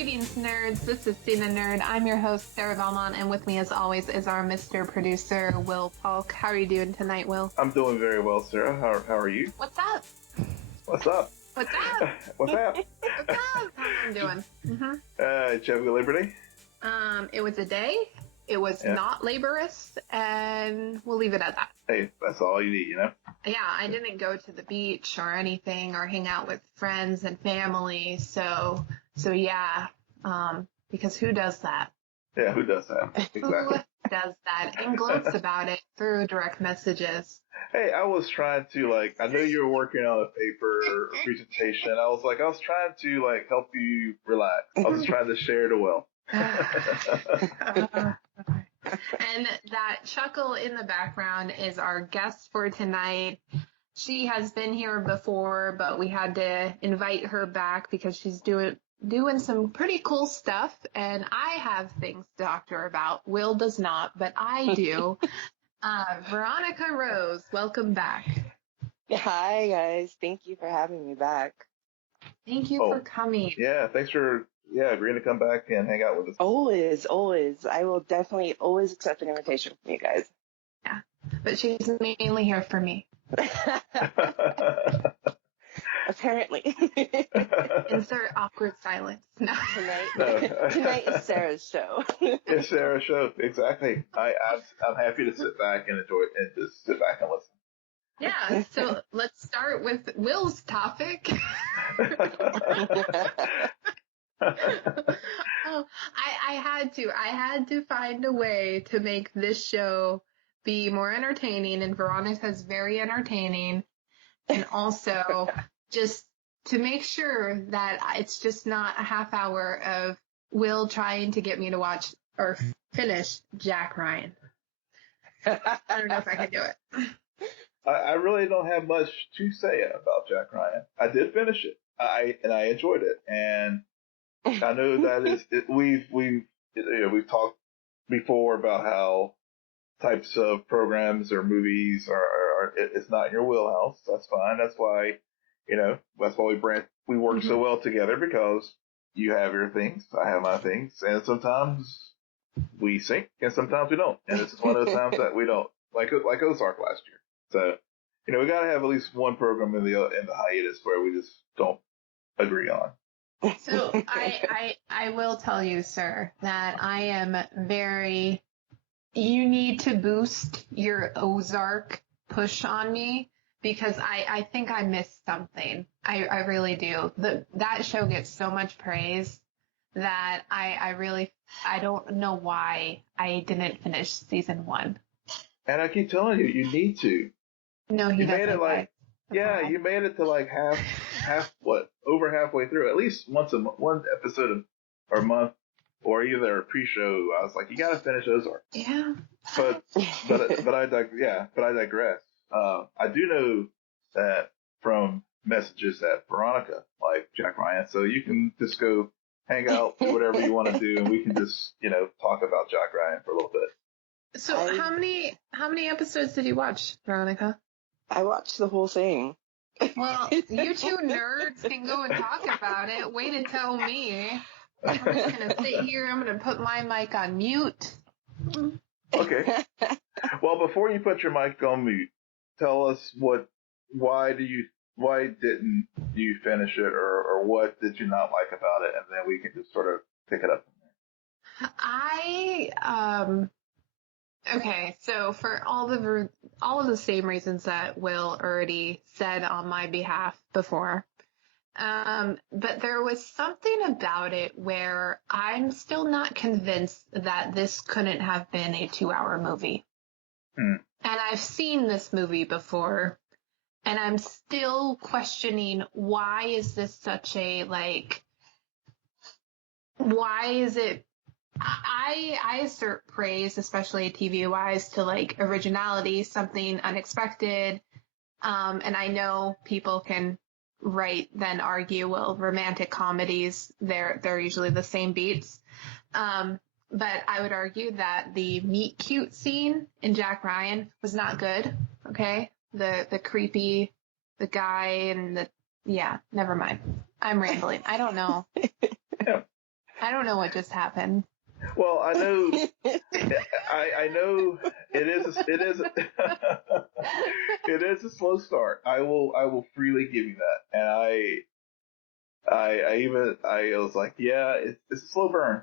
Greetings, nerds. This is CNN Nerd. I'm your host, Sarah Belmont, and with me, as always, is our Mr. Producer, Will Polk. How are you doing tonight, Will? I'm doing very well, Sarah. How are you? What's up? What's up? What's up? What's up? What's up? How am I doing? Did you have a good Labor Day? It was a day. It was not laborious, and we'll leave it at that. Hey, that's all you need, you know? Yeah, I didn't go to the beach or anything or hang out with friends and family, so yeah, because who does that? Yeah, who does that? Exactly. Who does that and gloats about it through direct messages? Hey, I was trying to, I know you were working on a paper or presentation. I was trying to, help you relax. I was trying to share the well. And that chuckle in the background is our guest for tonight. She has been here before, but we had to invite her back because she's doing some pretty cool stuff, and I have things to talk to her about. Will does not, but I do. Veronica Rose, welcome back. Hi, guys. Thank you for having me back. Thank you for coming. Yeah, thanks for agreeing to come back and hang out with us. Always. I will definitely always accept an invitation from you guys. Yeah, but she's mainly here for me. Apparently. Insert awkward silence. No. Tonight is Sarah's show. It's Sarah's show, exactly. I'm happy to sit back and enjoy it and just sit back and listen. Yeah, so let's start with Will's topic. I had to find a way to make this show be more entertaining, and Veronica's very entertaining, and also just to make sure that it's just not a half hour of Will trying to get me to watch or finish Jack Ryan. I don't know if I can do it. I really don't have much to say about Jack Ryan. I did finish it. I enjoyed it, and I know that we've talked before about how types of programs or movies are it's not in your wheelhouse. That's fine. That's why we work so well together, because you have your things, I have my things, and sometimes we sync and sometimes we don't. And this is one of those times that we don't, like Ozark last year. So, we gotta have at least one program in the hiatus where we just don't agree on. So I will tell you, sir, that I am you need to boost your Ozark push on me, because I think I missed something. I really do. That show gets so much praise that I don't know why I didn't finish season 1. And I keep telling you, you need to. No, you made it you made it to over halfway through. At least one episode or month, or either a pre-show. I was like, you gotta finish Ozark. Yeah. But I digress. I do know that from messages that Veronica like Jack Ryan, so you can just go hang out, do whatever you want to do, and we can just talk about Jack Ryan for a little bit. So how many episodes did you watch, Veronica? I watched the whole thing. Well, you two nerds can go and talk about it. Way to tell me. I'm just going to sit here. I'm going to put my mic on mute. Okay. Well, before you put your mic on mute, tell us why didn't you finish it, or what did you not like about it, and then we can just sort of pick it up from there. Okay, so for all of the same reasons that Will already said on my behalf before, but there was something about it where I'm still not convinced that this couldn't have been a 2-hour movie. And I've seen this movie before, and I'm still questioning, why is this such a, why is it, I assert praise, especially TV-wise, to, originality, something unexpected, and I know people can then argue, well, romantic comedies, they're usually the same beats, but I would argue that the meet cute scene in Jack Ryan was not good, okay? The creepy, the guy, and never mind. I'm rambling. I don't know. Yeah. I don't know what just happened. Well, I know, I know it is it is a slow start. I will freely give you that. And I was like, yeah, it's a slow burn.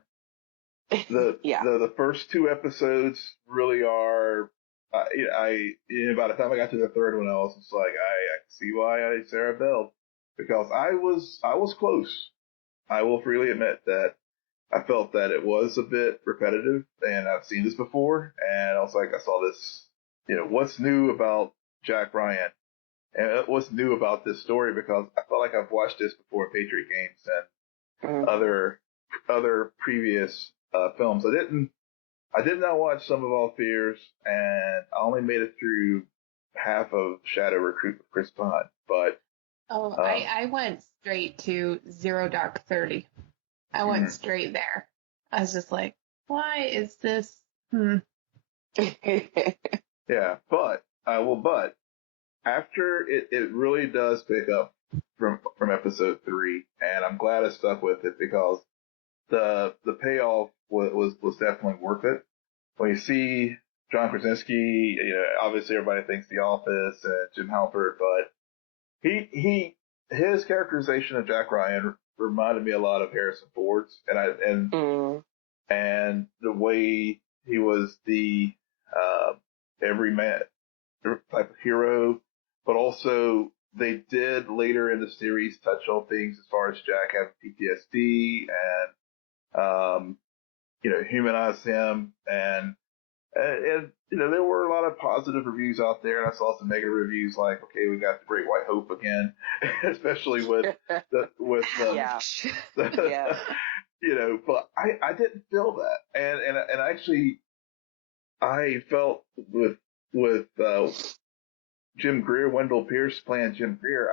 The first two episodes really are. By the time I got to the third one, I was just like, I can see why Sarah bailed, because I was close. I will freely admit that I felt that it was a bit repetitive, and I've seen this before, and I was like, I saw this. What's new about Jack Ryan, and what's new about this story? Because I felt like I've watched this before in Patriot Games and other previous films. I did not watch Sum of All Fears, and I only made it through half of Shadow Recruit with Chris Pine. But I went straight to Zero Dark 30. I went straight there. I was just like, why is this? Yeah, but after it really does pick up from episode 3, and I'm glad I stuck with it, because the payoff was definitely worth it. When you see John Krasinski, obviously everybody thinks The Office and Jim Halpert, but his characterization of Jack Ryan reminded me a lot of Harrison Ford's, and the way he was the everyman type of hero, but also they did later in the series touch on things as far as Jack having PTSD and humanize him, and there were a lot of positive reviews out there, and I saw some negative reviews like, okay, we got the Great White Hope again, especially with but I didn't feel that, and actually I felt with Jim Greer, Wendell Pierce playing Jim Greer,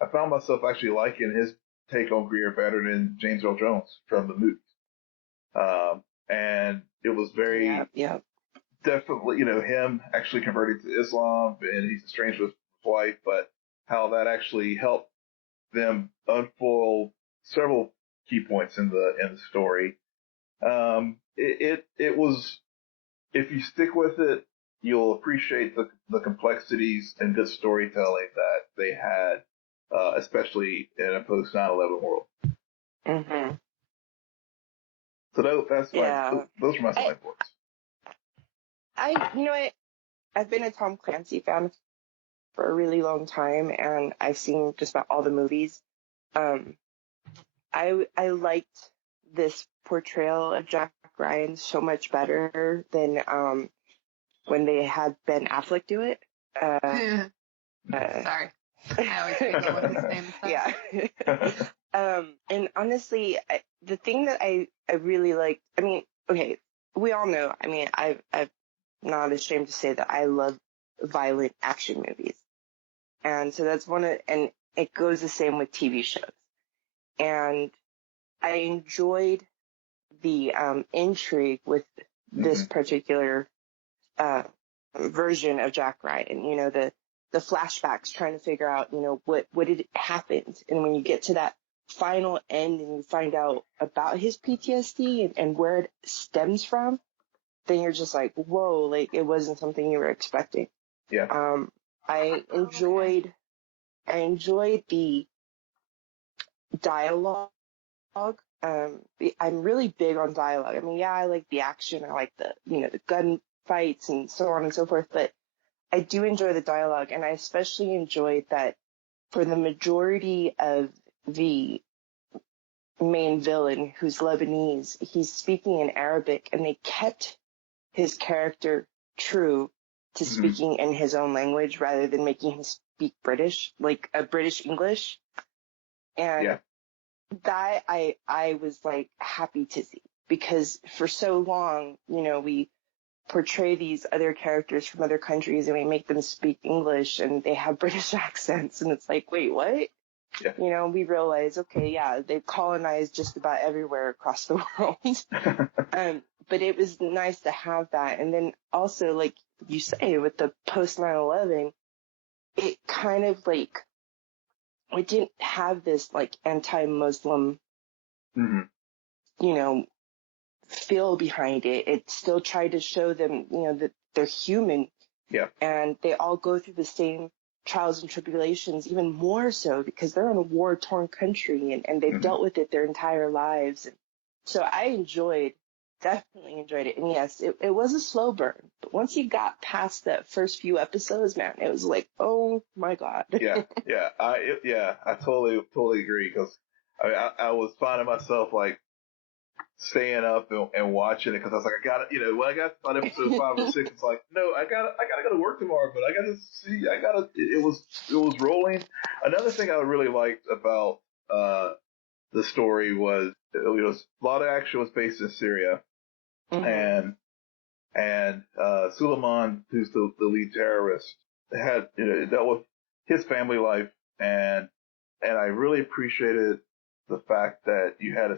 I found myself actually liking his take on Greer better than James Earl Jones from the movies. And it was very definitely, him actually converting to Islam, and he's estranged with his wife, but how that actually helped them unfold several key points in the story. It was, if you stick with it, you'll appreciate the complexities and good storytelling that they had, especially in a post 9/11 world. Mm-hmm. So those are my selling points. I've been a Tom Clancy fan for a really long time, and I've seen just about all the movies. I liked this portrayal of Jack Ryan so much better than when they had Ben Affleck do it. Sorry. I always forget what his name is. Yeah. And honestly, the thing that I really liked, okay, we all know, I'm not ashamed to say that I love violent action movies. And so that's and it goes the same with TV shows. And I enjoyed the intrigue with this particular version of Jack Ryan, the flashbacks, trying to figure out, what had happened. And when you get to that final end and you find out about his PTSD and where it stems from, then you're just like, whoa, like it wasn't something you were expecting. Yeah. I enjoyed the dialogue. I'm really big on dialogue. I like the action. I like the gun fights and so on and so forth, but I do enjoy the dialogue, and I especially enjoyed that for the majority of the main villain, who's Lebanese, he's speaking in Arabic, and they kept his character true to speaking in his own language rather than making him speak British, like a British English. And that I was like happy to see, because for so long, we portray these other characters from other countries and we make them speak English and they have British accents, and it's like, wait, what? Yeah. We realize, okay, yeah, they've colonized just about everywhere across the world. But it was nice to have that. And then also, like you say, with the post 9/11, it kind of like, it didn't have this like anti-Muslim you know, feel behind it. It still tried to show them, you know, that they're human. Yeah. And they all go through the same trials and tribulations, even more so because they're in a war-torn country and they've dealt with it their entire lives. And so I definitely enjoyed it. And yes, it was a slow burn, but once you got past the first few episodes, man, it was like, oh my God. Yeah. I totally agree, because I was finding myself like staying up and watching it, because I was like, I gotta, when I got on episode 5 or 6, it's like, no, I gotta go to work tomorrow, but it was rolling. Another thing I really liked about the story was, a lot of action was based in Syria, and Suleiman, who's the lead terrorist, had dealt with his family life, and I really appreciated the fact that you had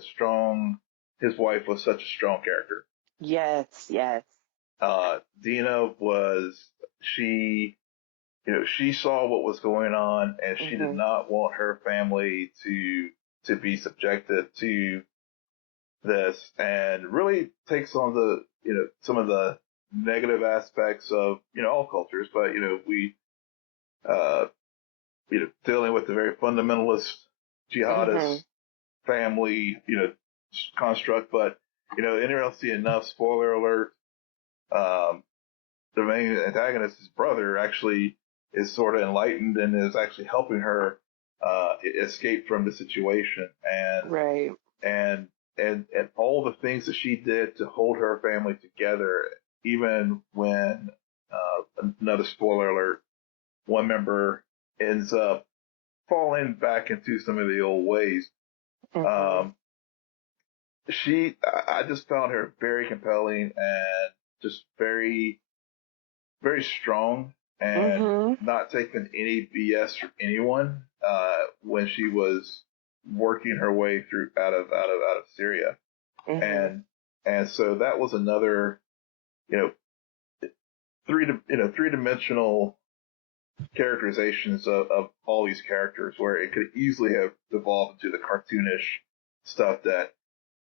his wife was such a strong character. Yes. Dina she saw what was going on, and she did not want her family to be subjected to this, and really takes on some of the negative aspects of, all cultures, but, dealing with the very fundamentalist jihadist family, construct. But, interesting enough, spoiler alert, the main antagonist's brother actually is sort of enlightened and is actually helping her escape from the situation. And right. And all the things that she did to hold her family together, even when another spoiler alert, one member ends up falling back into some of the old ways. I just found her very compelling and just very, very strong, and not taking any BS from anyone when she was working her way through out of Syria. And so that was another, three-dimensional characterizations of all these characters, where it could easily have devolved into the cartoonish stuff that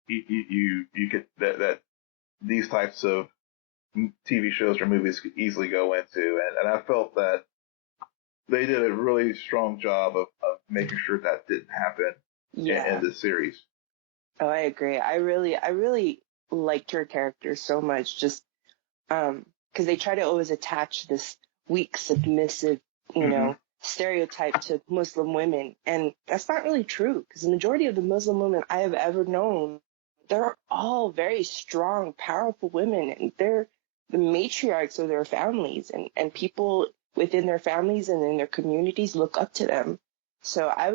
you could, that these types of TV shows or movies could easily go into. And I felt that they did a really strong job of making sure that didn't happen in the series. Oh, I agree. I really liked her character so much, just because they try to always attach this weak, submissive, stereotype to Muslim women, and that's not really true, because the majority of the Muslim women I have ever known, they're all very strong, powerful women, and they're the matriarchs of their families, and people within their families and in their communities look up to them. So I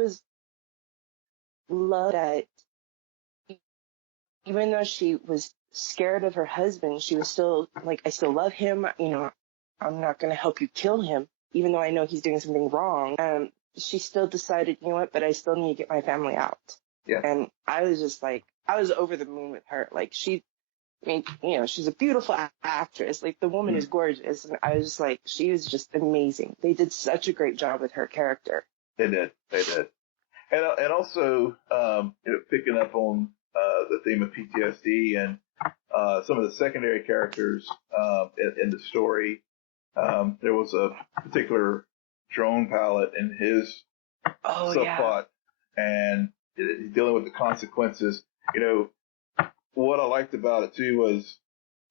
love that even though she was scared of her husband, she was still like, I still love him. I'm not going to help you kill him, even though I know he's doing something wrong. She still decided, but I still need to get my family out. Yeah. And I was just like, I was over the moon with her. Like she's a beautiful actress. Like the woman is gorgeous. And I was just like, she was just amazing. They did such a great job with her character. They did. And also, picking up on the theme of PTSD and some of the secondary characters in the story. There was a particular drone pilot in his subplot, and dealing with the consequences. What I liked about it too was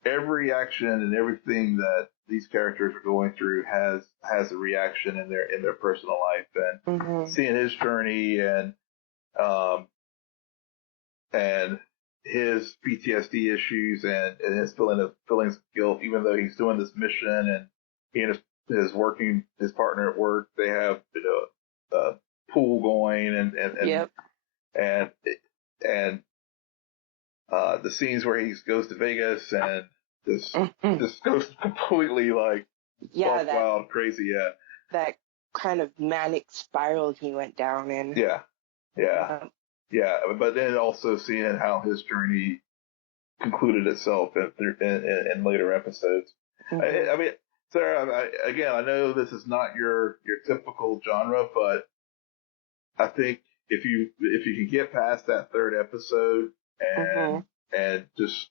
every action and everything that these characters are going through has a reaction in their personal life, and seeing his journey and his PTSD issues and his feelings of guilt, even though he's doing this mission, and he and his partner at work, they have a pool going, and the scenes where he goes to Vegas and just goes completely like wild, crazy. Yeah. That kind of manic spiral he went down in. Yeah. But then also seeing how his journey concluded itself in later episodes. I mean, Sarah, I know this is not your typical genre, but I think if you can get past that third episode, and just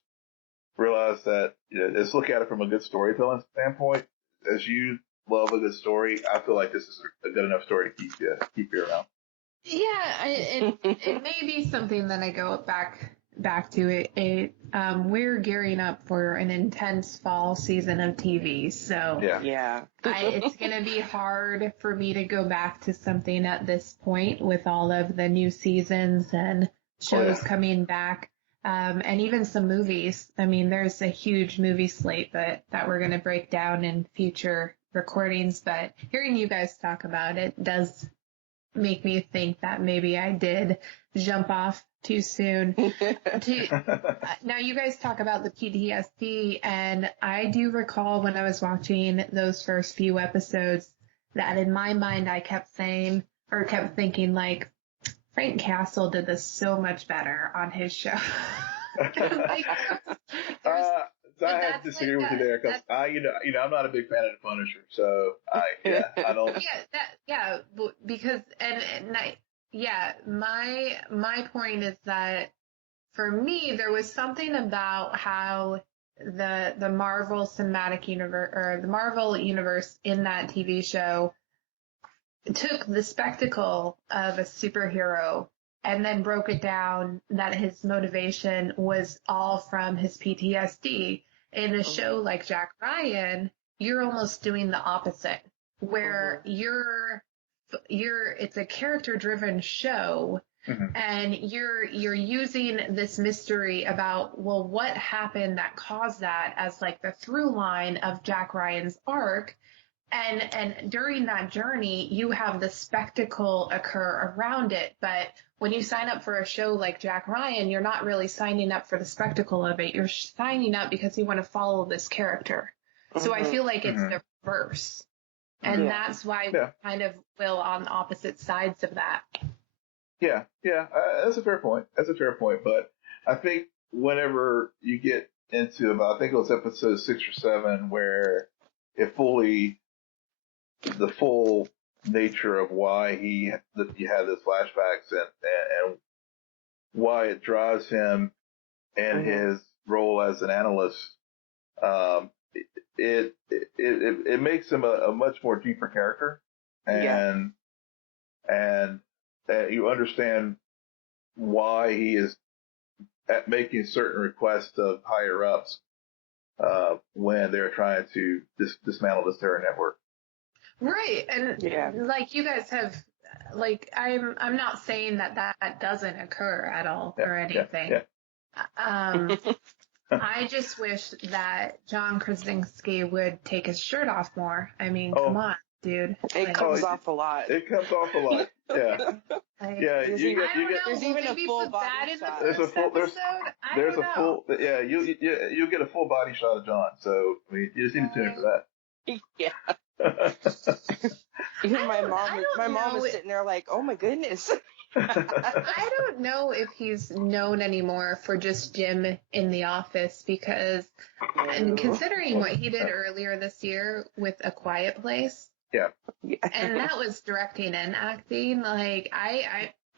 realize that, just look at it from a good storytelling standpoint. As you love a good story, I feel like this is a good enough story to keep you around. Yeah, it may be something that I go back to. We're gearing up for an intense fall season of TV, so yeah. It's gonna be hard for me to go back to something at this point with all of the new seasons and shows coming back, and even some movies. I mean, there's a huge movie slate that we're gonna break down in future recordings, but hearing you guys talk about it does make me think that maybe I did jump off too soon. Now you guys talk about the PTSD, and I do recall when I was watching those first few episodes that in my mind I kept thinking like, Frank Castle did this so much better on his show. I have to disagree with you there because I'm not a big fan of the Punisher, so I don't. Because my point is that for me there was something about how the Marvel Cinematic Universe or the Marvel Universe in that TV show took the spectacle of a superhero and then broke it down that his motivation was all from his PTSD. In a show like Jack Ryan, you're almost doing the opposite, where it's a character-driven show, and you're using this mystery about, well, what happened that caused that as like the through line of Jack Ryan's arc. And during that journey, you have the spectacle occur around it. But when you sign up for a show like Jack Ryan, you're not really signing up for the spectacle of it. You're signing up because you want to follow this character. So I feel like it's the reverse. And that's why we kind of will on opposite sides of that. Yeah. That's a fair point. But I think whenever you get into about, I think it was episode 6 or 7, where it the full nature of why you had those flashbacks and why it drives him and his role as an analyst, it makes him a much more deeper character, and you understand why he is making certain requests of higher ups when they're trying to dismantle this terror network. Right. And like you guys have, like, I'm not saying that doesn't occur at all or anything. I just wish that John Krasinski would take his shirt off more. I mean, come on, dude. It comes off a lot. Yeah. There's even a full body shot. There's a full. Yeah, you get a full body shot of John. So I mean, you just need to tune in for that. Yeah. Even my mom was sitting there like, oh my goodness. I don't know if he's known anymore for just Jim in The Office, because, and considering what he did earlier this year with A Quiet Place, and that was directing and acting, like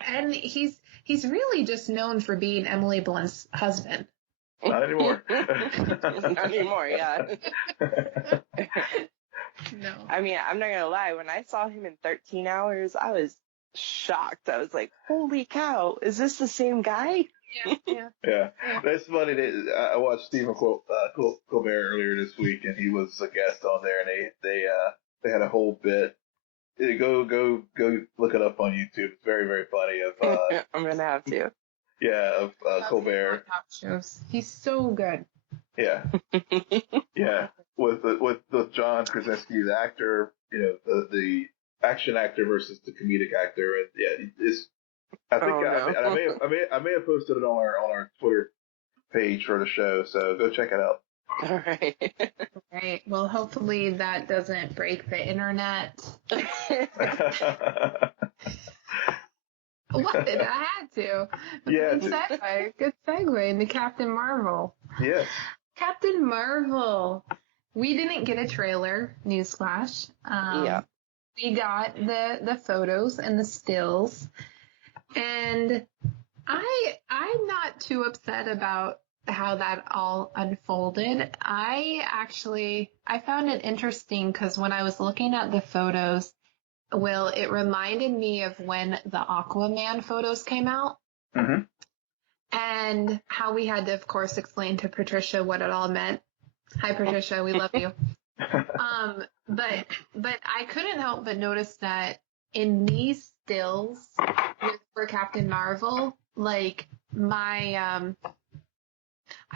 and he's really just known for being Emily Blunt's husband. Not anymore. Not anymore, yeah. No. I mean, I'm not gonna lie. When I saw him in 13 Hours, I was shocked. I was like, "Holy cow! Is this the same guy?" Yeah. That's funny. I watched Stephen Colbert earlier this week, and he was a guest on there, and they had a whole bit. Go look it up on YouTube. It's very, very funny. I'm gonna have to. Yeah, of Colbert. Talk shows. He's so good. Yeah. Yeah. With John Krasinski's actor, the action actor versus the comedic actor, and it's. I think I may have posted it on our Twitter page for the show, so go check it out. All right. Right. Well, hopefully that doesn't break the internet. What? I had to. Yeah. Good segue into Captain Marvel. Yes. Captain Marvel. We didn't get a trailer, newsflash. We got the photos and the stills. And I'm not too upset about how that all unfolded. I found it interesting because when I was looking at the photos, Will, it reminded me of when the Aquaman photos came out. Mm-hmm. And how we had to, of course, explain to Patricia what it all meant. Hi, Patricia, we love you. But I couldn't help but notice that in these stills for Captain Marvel, like I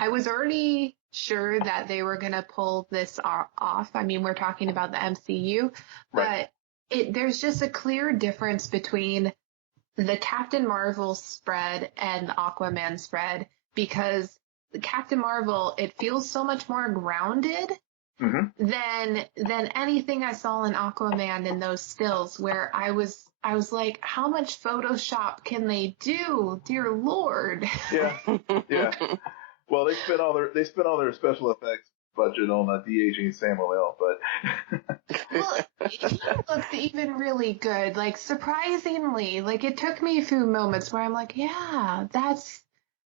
was already sure that they were gonna pull this off. I mean, we're talking about the MCU, right. But there's just a clear difference between the Captain Marvel spread and the Aquaman spread, because the Captain Marvel, it feels so much more grounded than anything I saw in Aquaman in those stills, where I was like, how much Photoshop can they do? Dear Lord. Yeah. Well, they spent all their special effects budget on de-aging Samuel L. But well, he looks even really good. Like, surprisingly, like, it took me a few moments where I'm like, yeah, that's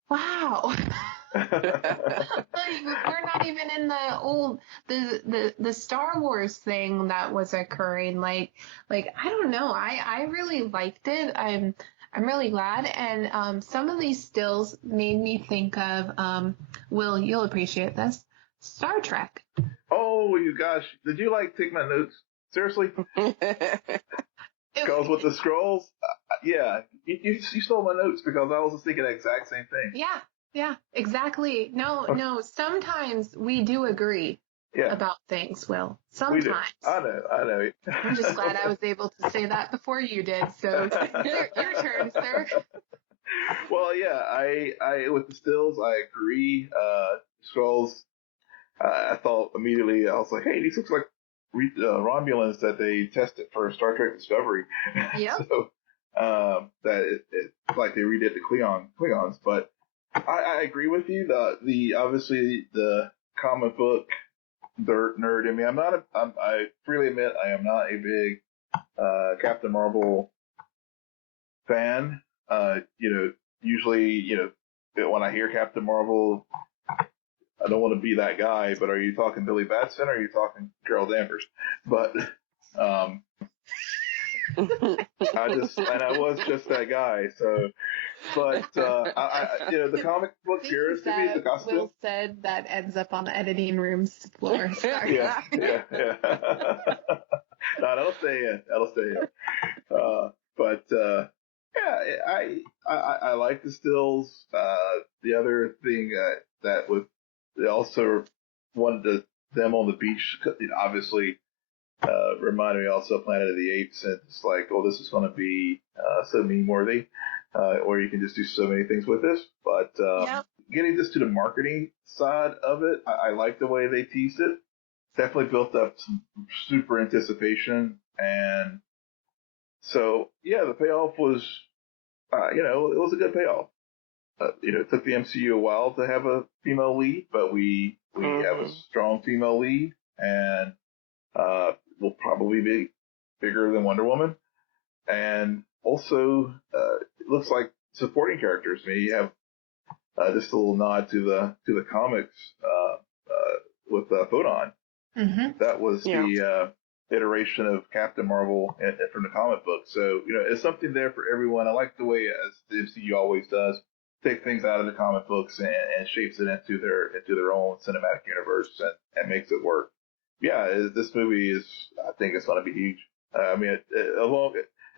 wow. Like, we're not even in the Star Wars thing that was occurring. Like I don't know. I really liked it. I'm really glad. And some of these stills made me think of Will, you'll appreciate this, Star Trek. Oh, you gosh. Did you take my notes? Seriously? Because with the scrolls, yeah, you stole my notes because I was just thinking the exact same thing. Yeah, exactly. No, sometimes we do agree about things, Will. Sometimes. We do. I know. I'm just glad I was able to say that before you did. So your turn, sir. Well, yeah, I with the stills, I agree. Scrolls, I thought immediately, I was like, hey, these looks like Romulans that they tested for Star Trek Discovery. Yep. So, that it's like they redid the Klingons, but I agree with you. The obviously the comic book nerd in me. I freely admit I am not a big Captain Marvel fan. Usually, when I hear Captain Marvel, I don't want to be that guy. But are you talking Billy Batson or are you talking Carol Danvers? But I was just that guy. So, but the comic book heroes to me, the costume. Will said that ends up on the editing room's floor. Sorry. Yeah. No, that'll stay in. I like the stills. The other thing that was they also wanted them on the beach. Obviously. Reminded me also of Planet of the Apes, and it's like, oh, this is going to be so meme-worthy, or you can just do so many things with this. But getting this to the marketing side of it, I like the way they teased it. Definitely built up some super anticipation, and so the payoff was, it was a good payoff. It took the MCU a while to have a female lead, but we have a strong female lead, and will probably be bigger than Wonder Woman. And also, it looks like supporting characters. I mean, you have just a little nod to the comics with Photon. Mm-hmm. That was the iteration of Captain Marvel from the comic book. So, it's something there for everyone. I like the way, as the MCU always does, take things out of the comic books and shapes it into their own cinematic universe and makes it work. Yeah, this movie I think it's going to be huge. I mean,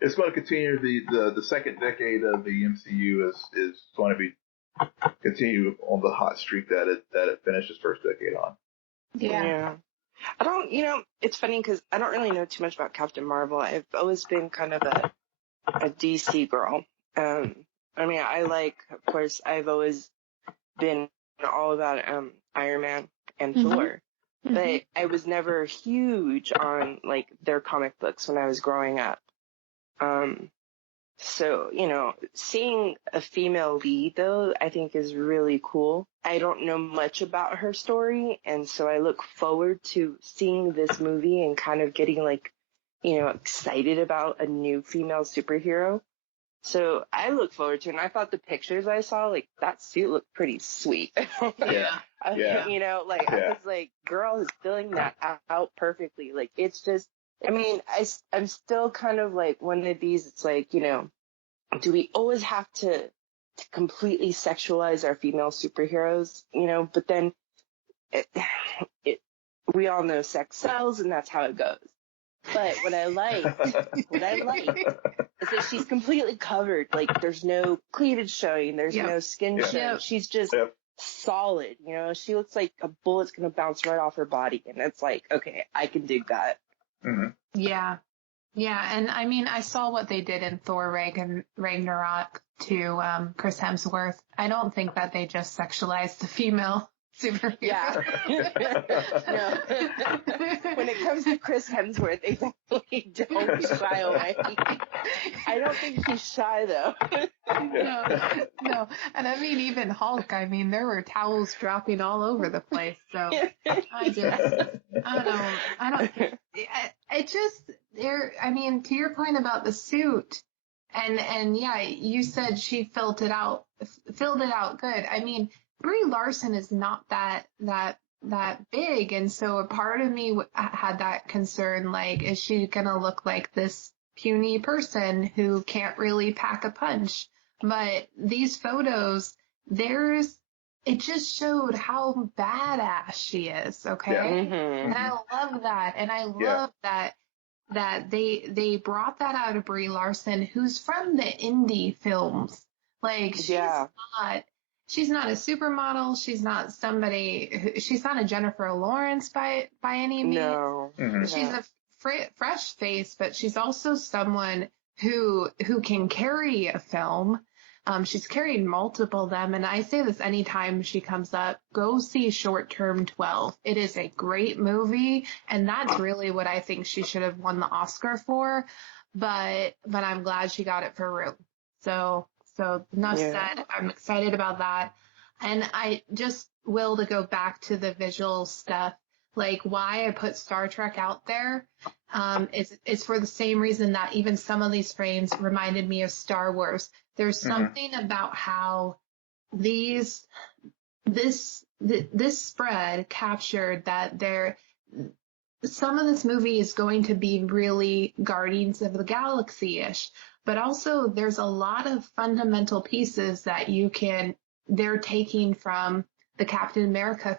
it's going to continue the second decade of the MCU is going to continue on the hot streak that it finished its first decade on. Yeah. I don't, it's funny because I don't really know too much about Captain Marvel. I've always been kind of a DC girl. I mean, of course, I've always been all about Iron Man and Thor. But I was never huge on their comic books when I was growing up. So, seeing a female lead though, I think is really cool. I don't know much about her story, and so I look forward to seeing this movie and kind of getting excited about a new female superhero. So I look forward to it. And I thought the pictures I saw, like, that suit looked pretty sweet. Yeah. You know, like, I was like, girl is filling that out perfectly. Like, it's just, I mean, I'm still kind of like one of these, it's like, you know, do we always have to completely sexualize our female superheroes, you know? But then we all know sex sells, and that's how it goes. But what I like is that she's completely covered. Like, there's no cleavage showing, there's no skin showing. She's just solid, you know? She looks like a bullet's gonna bounce right off her body, and it's like, okay, I can dig that. Mm-hmm. Yeah. Yeah, and I mean, I saw what they did in Thor Ragnarok to Chris Hemsworth. I don't think that they just sexualized the female superhero. Yeah. No. When it comes to Chris Hemsworth, they definitely don't shy away. I don't think he's shy, though. No. And I mean, even Hulk, I mean, there were towels dropping all over the place. So I don't, it just, I mean, to your point about the suit, and yeah, you said she filled it out good. I mean, Brie Larson is not that big, and so a part of me had that concern, like, is she gonna look like this puny person who can't really pack a punch? But these photos, it just showed how badass she is, okay? Yeah. And I love that, and I love that they brought that out of Brie Larson, who's from the indie films. Like, she's not a supermodel. She's not she's not a Jennifer Lawrence by any means. No. Mm-hmm. She's a fresh face, but she's also someone who can carry a film. She's carried multiple of them, and I say this anytime she comes up, go see Short Term 12. It is a great movie, and that's really what I think she should have won the Oscar for, but I'm glad she got it for Room. So enough said. I'm excited about that. And I just will to go back to the visual stuff, like why I put Star Trek out there, is for the same reason that even some of these frames reminded me of Star Wars. There's something about how this spread captured that some of this movie is going to be really Guardians of the Galaxy-ish, but also there's a lot of fundamental pieces that they're taking from the Captain America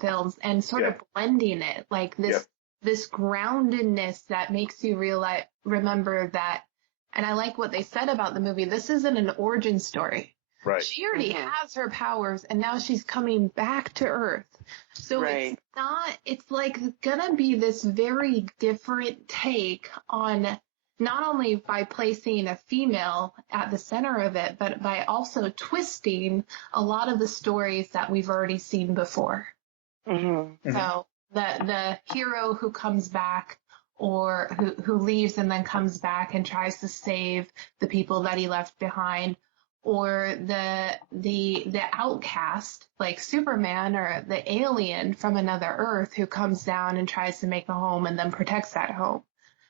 films and sort of blending it, like this groundedness that makes you remember that. And I like what they said about the movie. This isn't an origin story. Right. She already has her powers, and now she's coming back to Earth. So it's like gonna be this very different take on, not only by placing a female at the center of it, but by also twisting a lot of the stories that we've already seen before. Mm-hmm. So the hero who comes back, or who leaves and then comes back and tries to save the people that he left behind, or the outcast like Superman, or the alien from another Earth who comes down and tries to make a home and then protects that home.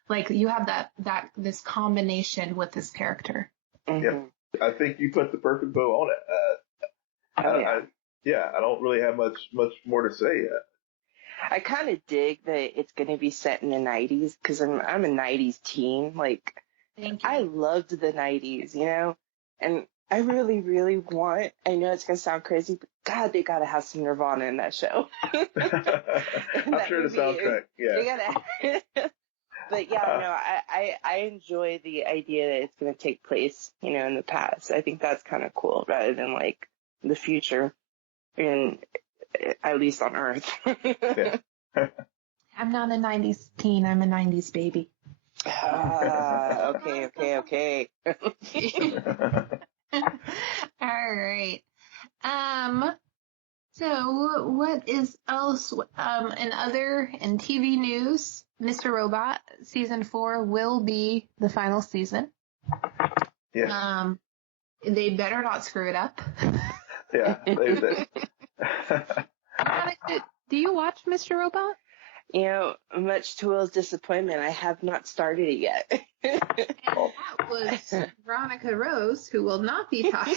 Like, you have this combination with this character. Yeah, I think you put the perfect bow on it. I don't really have much more to say yet. I kind of dig that it's going to be set in the 90s, because I'm a 90s teen. Like, I loved the 90s, you know? And I really, really want, I know it's going to sound crazy, but God, they got to have some Nirvana in that show. I'm sure the soundtrack, They gotta, but yeah, no, I enjoy the idea that it's going to take place, you know, in the past. I think that's kind of cool, rather than like the future, and at least on Earth. I'm not a 90s teen. I'm a 90s baby. Okay. All right. So what is else? In TV news, Mr. Robot season 4 will be the final season. Yeah. They better not screw it up. Yeah. Do you watch Mr. Robot? You know, much to Will's disappointment, I have not started it yet. That was Veronica Rose, who will not be talking.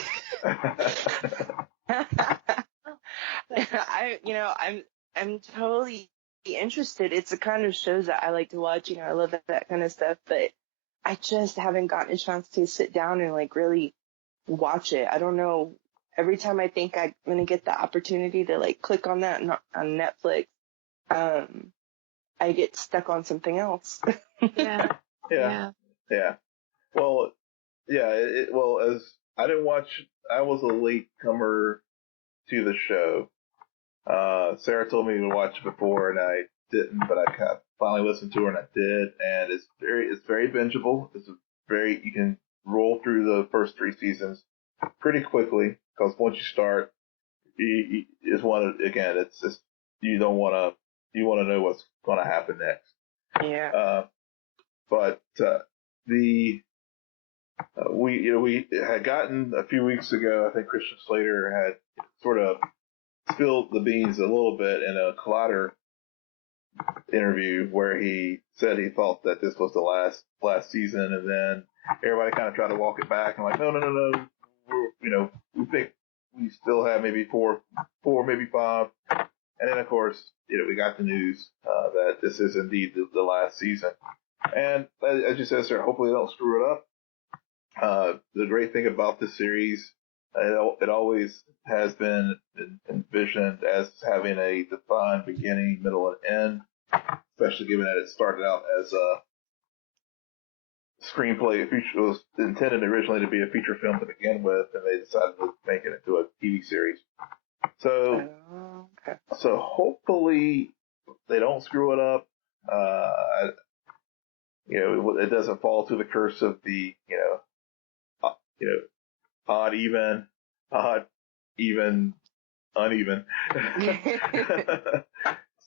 I'm totally interested. It's the kind of shows that I like to watch. I love that kind of stuff, but I just haven't gotten a chance to sit down and like really watch it. I don't know. Every time I think I'm going to get the opportunity to like click on that on Netflix, I get stuck on something else. Yeah. Well, as I didn't watch, I was a late comer to the show. Sarah told me to watch it before, and I didn't, but I finally listened to her, and I did. And it's very bingeable. You can roll through the first 3 seasons pretty quickly, because once you start, it's it's just, you want to know what's going to happen next. Yeah. But we had gotten a few weeks ago, I think Christian Slater had sort of spilled the beans a little bit in a Collider interview where he said he thought that this was the last season, and then everybody kind of tried to walk it back and like, no. We think we still have maybe four, maybe 5. And then, of course, we got the news that this is indeed the last season. And as you said, sir, hopefully they don't screw it up. The great thing about this series, it always has been envisioned as having a defined beginning, middle, and end, especially given that it started out as a screenplay. It was intended originally to be a feature film to begin with, and they decided to make it into a TV series. So hopefully they don't screw it up. It doesn't fall to the curse of the odd, even, uneven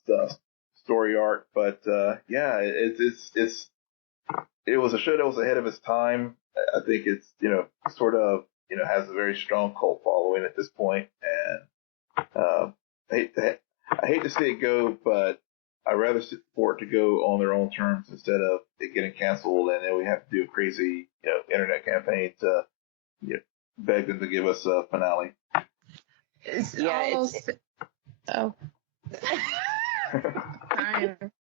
stuff, story arc. But it was a show that was ahead of its time. I think it's sort of has a very strong cult following at this point, and I hate to see it go, but I'd rather for it to go on their own terms instead of it getting canceled, and then we have to do a crazy internet campaign to beg them to give us a finale.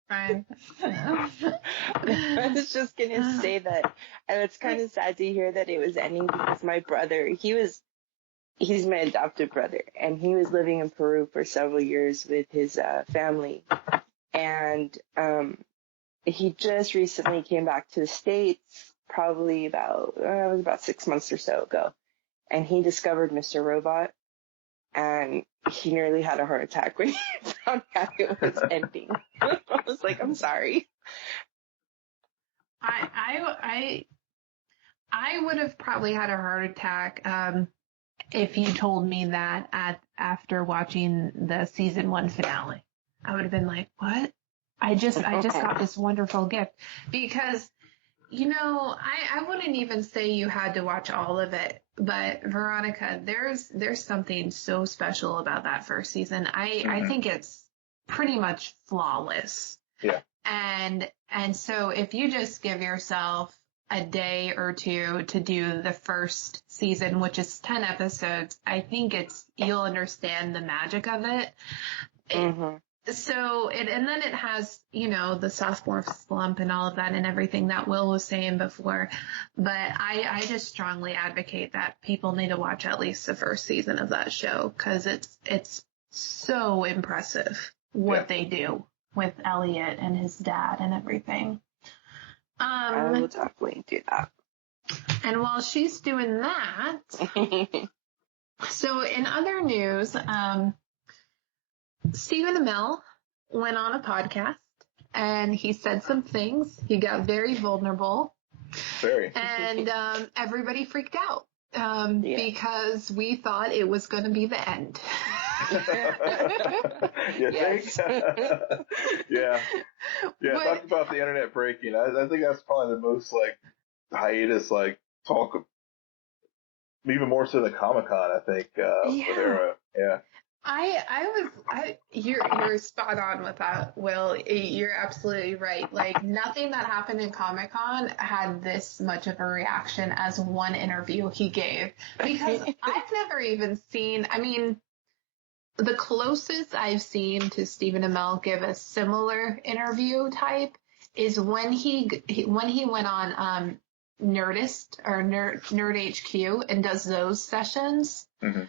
Fine. I was just gonna say that, and it's kind of sad to hear that it was ending because my brother, he's my adopted brother, and he was living in Peru for several years with his family, and he just recently came back to the States, probably about 6 months or so ago, and he discovered Mr. Robot, and he nearly had a heart attack when he found out it was ending. I was like, I'm sorry. I would have probably had a heart attack if you told me that after watching the season 1 finale. I would have been like, what? I just got this wonderful gift, because I wouldn't even say you had to watch all of it, but Veronica, there's something so special about that first season. I think it's pretty much flawless. Yeah. And so if you just give yourself a day or two to do the first season, which is 10 episodes, I think you'll understand the magic of it. Mm-hmm. So, and then it has, the sophomore slump and all of that and everything that Will was saying before. But I just strongly advocate that people need to watch at least the first season of that show, because it's so impressive what they do with Elliot and his dad and everything. I will definitely do that. And while she's doing that, so in other news, Stephen Amell went on a podcast and he said some things. He got very vulnerable. Very. And everybody freaked out because we thought it was going to be the end. Yes. Yeah. Talk about the internet breaking. I think that's probably the most hiatus talk of, even more so than Comic-Con, I think, with Arrow. Yeah. You're spot on with that, Will. You're absolutely right. Like, nothing that happened in Comic-Con had this much of a reaction as one interview he gave. Because I've never even seen, I mean, the closest I've seen to Stephen Amell give a similar interview type is when he went on Nerdist or Nerd HQ and does those sessions. Mm-hmm.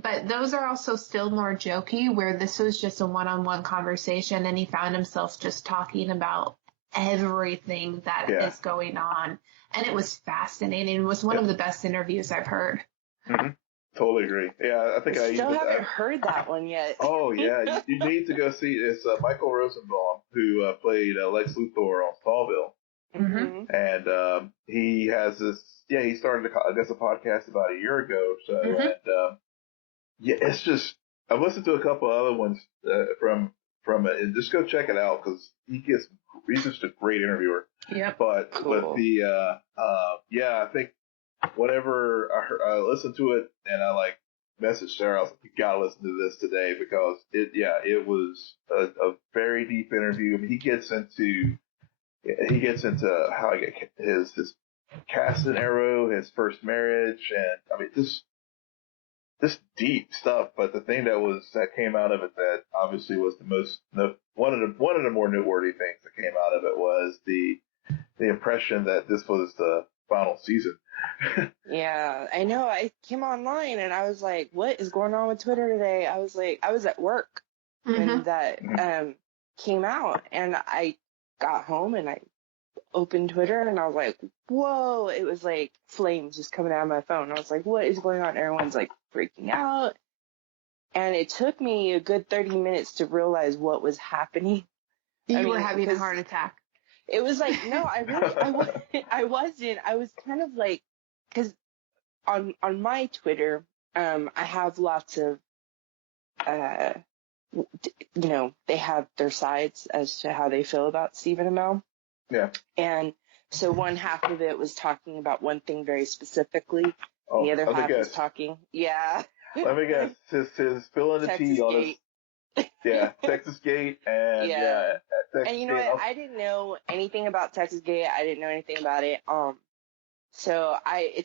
But those are also still more jokey, where this was just a one-on-one conversation, and he found himself just talking about everything that is going on, and it was fascinating. It was one of the best interviews I've heard. Mm-hmm. Totally agree. Yeah, I think I still haven't heard that one yet. Oh yeah, you need to go see. It's Michael Rosenbaum who played Lex Luthor on Smallville. Mm-hmm. And he has this. Yeah, he started, I guess, a podcast about a year ago or so. Mm-hmm. And it's just, I've listened to a couple other ones from it, and just go check it out because he's just a great interviewer. Yep. But I think whenever I listened to it and I messaged Sarah, I was like, you gotta listen to this today because it was a very deep interview. I mean, he gets into how he got his cast in Arrow, his first marriage, and I mean this deep stuff. But the thing that came out of it that obviously was one of the more noteworthy things that came out of it was the impression that this was the final season. Yeah, I know. I came online and I was like, what is going on with Twitter today? I was at work when that came out, and I got home and I opened Twitter and I was like, whoa, it was like flames just coming out of my phone. I was like, what is going on? Everyone's like freaking out. And it took me a good 30 minutes to realize what was happening. You were having a heart attack. It was like, no, I wasn't. I was kind of like, cause on my Twitter, I have lots of, they have their sides as to how they feel about Stephen Amell. Yeah. And so one half of it was talking about one thing very specifically. The other half was talking. Yeah. Let me guess. His spilling the tea on his. Yeah, Texas Gate and Texas and you know Gate. what? I didn't know anything about Texas Gate. I didn't know anything about it. So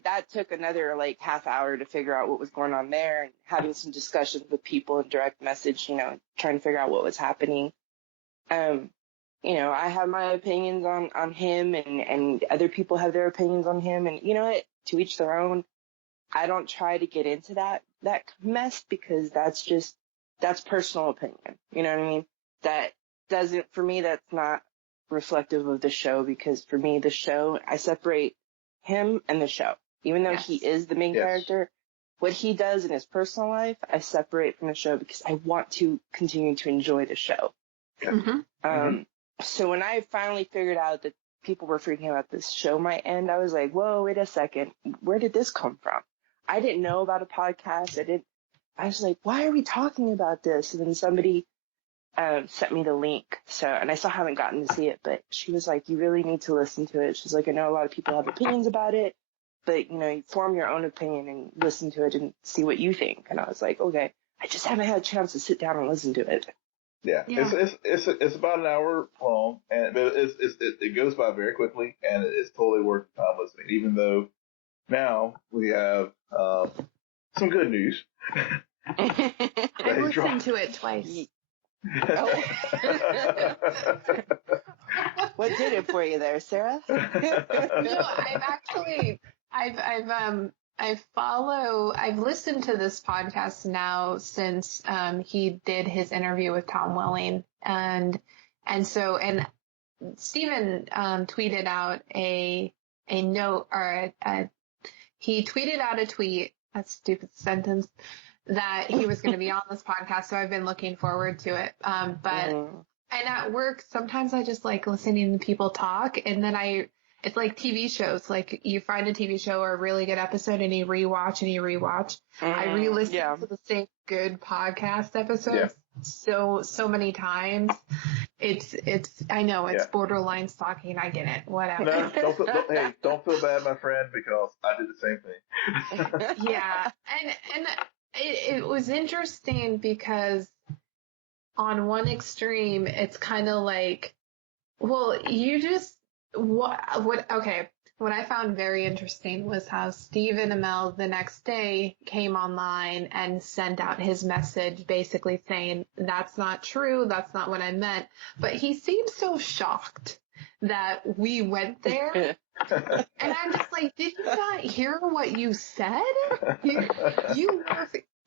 that took another like half hour to figure out what was going on there, and having some discussions with people in direct message, trying to figure out what was happening. I have my opinions on him, and other people have their opinions on him, and you know what? To each their own. I don't try to get into that mess because that's personal opinion. You know what I mean? For me, that's not reflective of the show, because for me, the show, I separate him and the show. Even though he is the main character, what he does in his personal life, I separate from the show because I want to continue to enjoy the show. So when I finally figured out that people were freaking out this show might end, I was like, whoa, wait a second. Where did this come from? I didn't know about a podcast. I was like, why are we talking about this? And then somebody sent me the link. And I still haven't gotten to see it, but she was like, you really need to listen to it. She's like, I know a lot of people have opinions about it, but you form your own opinion and listen to it and see what you think. And I was like, okay, I just haven't had a chance to sit down and listen to it. Yeah. It's about an hour long, but it goes by very quickly, and it's totally worth the time listening. Even though now we have some good news. I listened to it twice. What did it for you there, Sarah? No, I've listened to this podcast now since he did his interview with Tom Welling, and Stephen tweeted out a note, or he tweeted out a tweet, a stupid sentence, that he was going to be on this podcast. So I've been looking forward to it. And at work, sometimes I just like listening to people talk, and then it's like TV shows. Like you find a TV show or a really good episode and you rewatch. I re-listen to the same good podcast episodes so many times. I know it's borderline stalking. I get it. Whatever. No, don't feel bad, my friend, because I did the same thing. Yeah. And it was interesting because on one extreme, it's kind of like, well, okay. What I found very interesting was how Steve and Amell the next day came online and sent out his message basically saying, that's not true, that's not what I meant. But he seemed so shocked that we went there. And I'm just like, did you not hear what you said?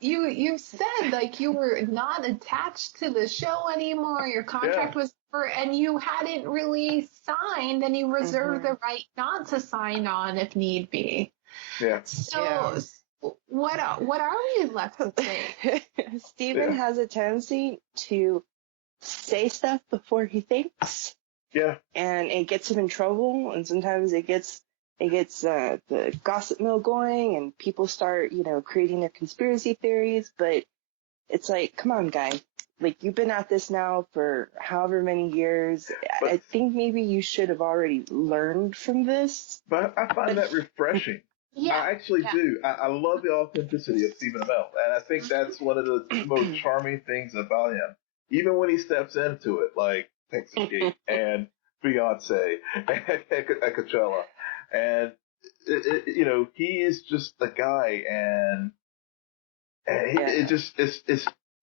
You said like you were not attached to the show anymore. Your contract was over, and you hadn't really signed, and you reserved the right not to sign on if need be. Yeah. So what are we left to think? Steven has a tendency to say stuff before he thinks. Yeah. And it gets him in trouble, and sometimes it gets the gossip mill going, and people start, creating their conspiracy theories. But it's like, come on, guy. Like, you've been at this now for however many years. But I think maybe you should have already learned from this. But I find that refreshing. Yeah. I actually do. I love the authenticity of Stephen Amell, and I think that's one of the most charming things about him. Even when he steps into it, like Texas Gate and Beyonce at Coachella. And, he is just a guy, and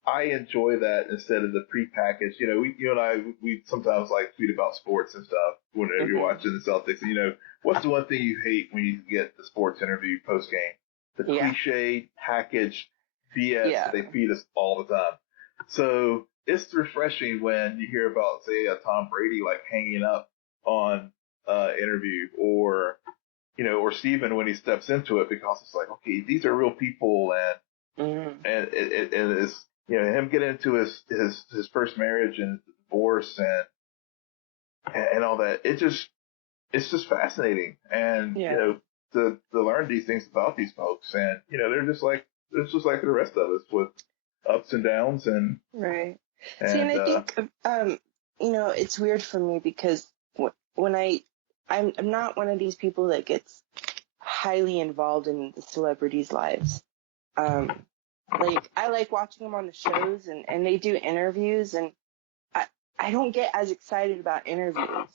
I enjoy that instead of the prepackaged. You and I, we sometimes like tweet about sports and stuff whenever you're watching the Celtics. And, what's the one thing you hate when you get the sports interview post game? The cliche, packaged BS that they feed us all the time. So it's refreshing when you hear about, say, a Tom Brady like hanging up on interview, or Steven when he steps into it, because it's like, okay, these are real people, and it's him getting into his first marriage and divorce and all that. It's just fascinating, and to learn these things about these folks, and they're just like the rest of us with ups and downs, and right. See, and I think it's weird for me because when I'm not one of these people that gets highly involved in the celebrities' lives. Like, I like watching them on the shows, and they do interviews, and I don't get as excited about interviews,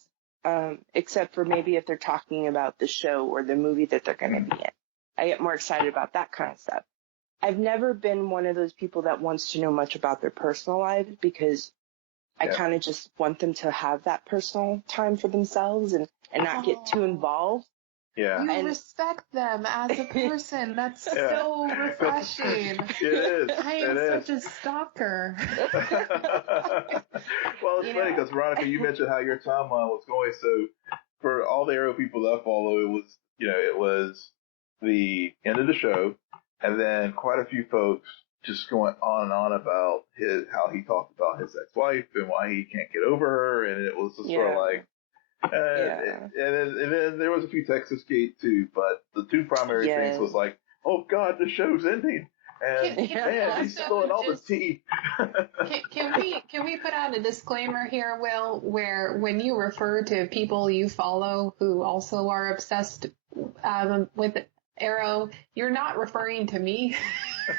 except for maybe if they're talking about the show or the movie that they're going to be in. I get more excited about that kind of stuff. I've never been one of those people that wants to know much about their personal lives, because I kind of just want them to have that personal time for themselves and not get too involved. Yeah. You respect them as a person. That's so refreshing. It is. I am such a stalker. Well, it's funny because, Veronica, you mentioned how your timeline was going. So for all the Arrow people that I follow, it was the end of the show, and then quite a few folks just going on and on about how he talked about his ex-wife and why he can't get over her, and it was just sort of like, and then there was a few Texas Gate too, but the two primary things was like, oh God, the show's ending, and he's spilling all the tea. Can we put out a disclaimer here, Will, where when you refer to people you follow who also are obsessed with Arrow, you're not referring to me.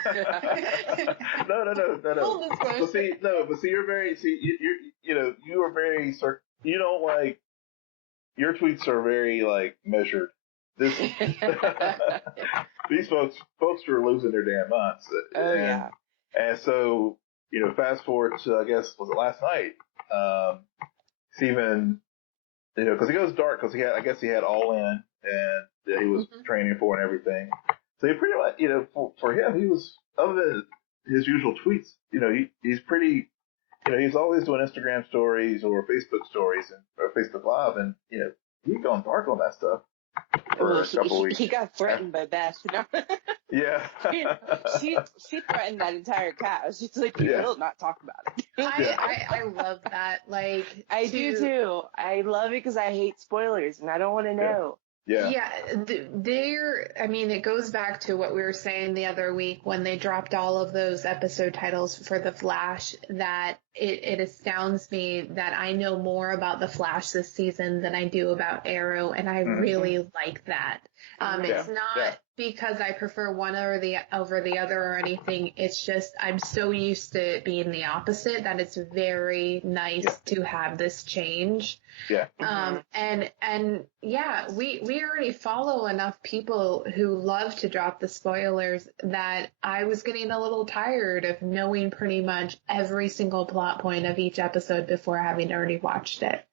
No. Full disclosure. But see, you are very, you don't like, your tweets are very like measured. These folks are losing their damn minds. And so, fast forward to, I guess, was it last night? Steven, because he goes dark because he had All In, and he was training for and everything. So he pretty much, for him, he was, other than his usual tweets, he's pretty, he's always doing Instagram stories or Facebook stories or Facebook Live, and, he's gone dark on that stuff for a couple weeks. He got threatened by Beth. Yeah. she threatened that entire cast. She's like, you will not talk about it. I love that. Like, I do too. I love it because I hate spoilers and I don't want to know. Yeah, it goes back to what we were saying the other week when they dropped all of those episode titles for The Flash, that it astounds me that I know more about the Flash this season than I do about Arrow, and I really like that. It's not because I prefer one over the other or anything. It's just I'm so used to it being the opposite that it's very nice to have this change. Yeah. And yeah, we already follow enough people who love to drop the spoilers that I was getting a little tired of knowing pretty much every single plot point of each episode before having already watched it.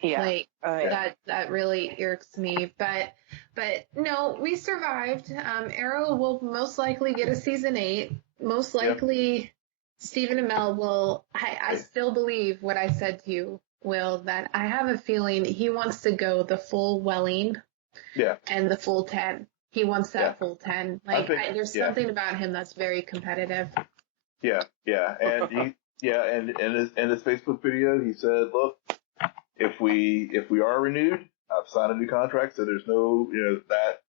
Yeah. That really irks me. But no, we survived. Arrow will most likely get a season 8. Most likely Stephen Amell will. I still believe what I said to you, Will, that I have a feeling he wants to go the full Welling and the full 10. He wants that full 10. There's something about him that's very competitive. Yeah. And in his Facebook video, he said, look, if we are renewed, I've signed a new contract, so there's no, that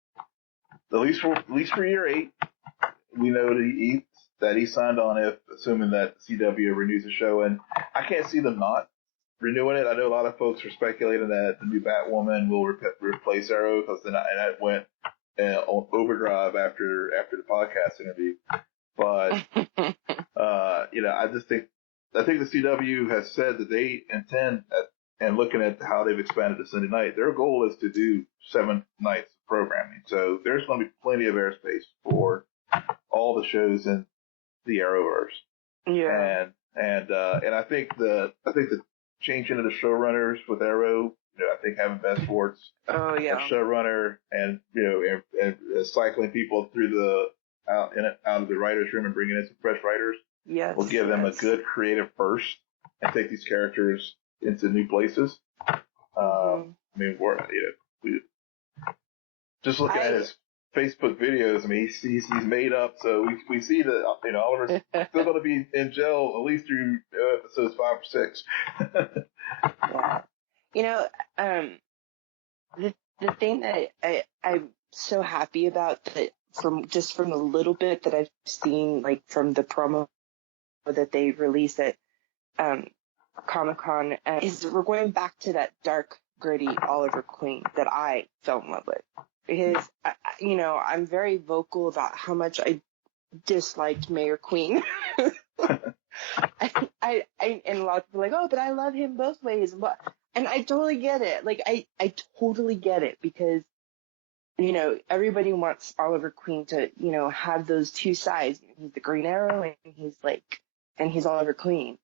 at least for year 8, we know that he signed on if, assuming that CW renews the show, and I can't see them not renewing it. I know a lot of folks are speculating that the new Batwoman will replace Arrow, because that went on overdrive after the podcast interview. But I think the CW has said that they intend and looking at how they've expanded to Sunday night, their goal is to do 7 nights of programming. So there's going to be plenty of airspace for all the shows in the Arrowverse. Yeah. And I think the changing of the showrunners with Arrow, I think having Beth Schwartz as showrunner and cycling people through out of the writers' room and bringing in some fresh writers will give them a good creative burst and take these characters into new places. I mean, we just looking at his Facebook videos. I mean, he's made up, so we see that Oliver's still going to be in jail at least through episodes 5 or 6. The thing that I'm so happy about that from the little bit that I've seen, like from the promo that they released at Comic-Con, is we're going back to that dark, gritty Oliver Queen that I fell in love with. Because, I'm very vocal about how much I disliked Mayor Queen. And a lot of people are like, oh, but I love him both ways. And I totally get it. Like, I totally get it because, everybody wants Oliver Queen to, have those two sides. He's the Green Arrow and he's Oliver Queen.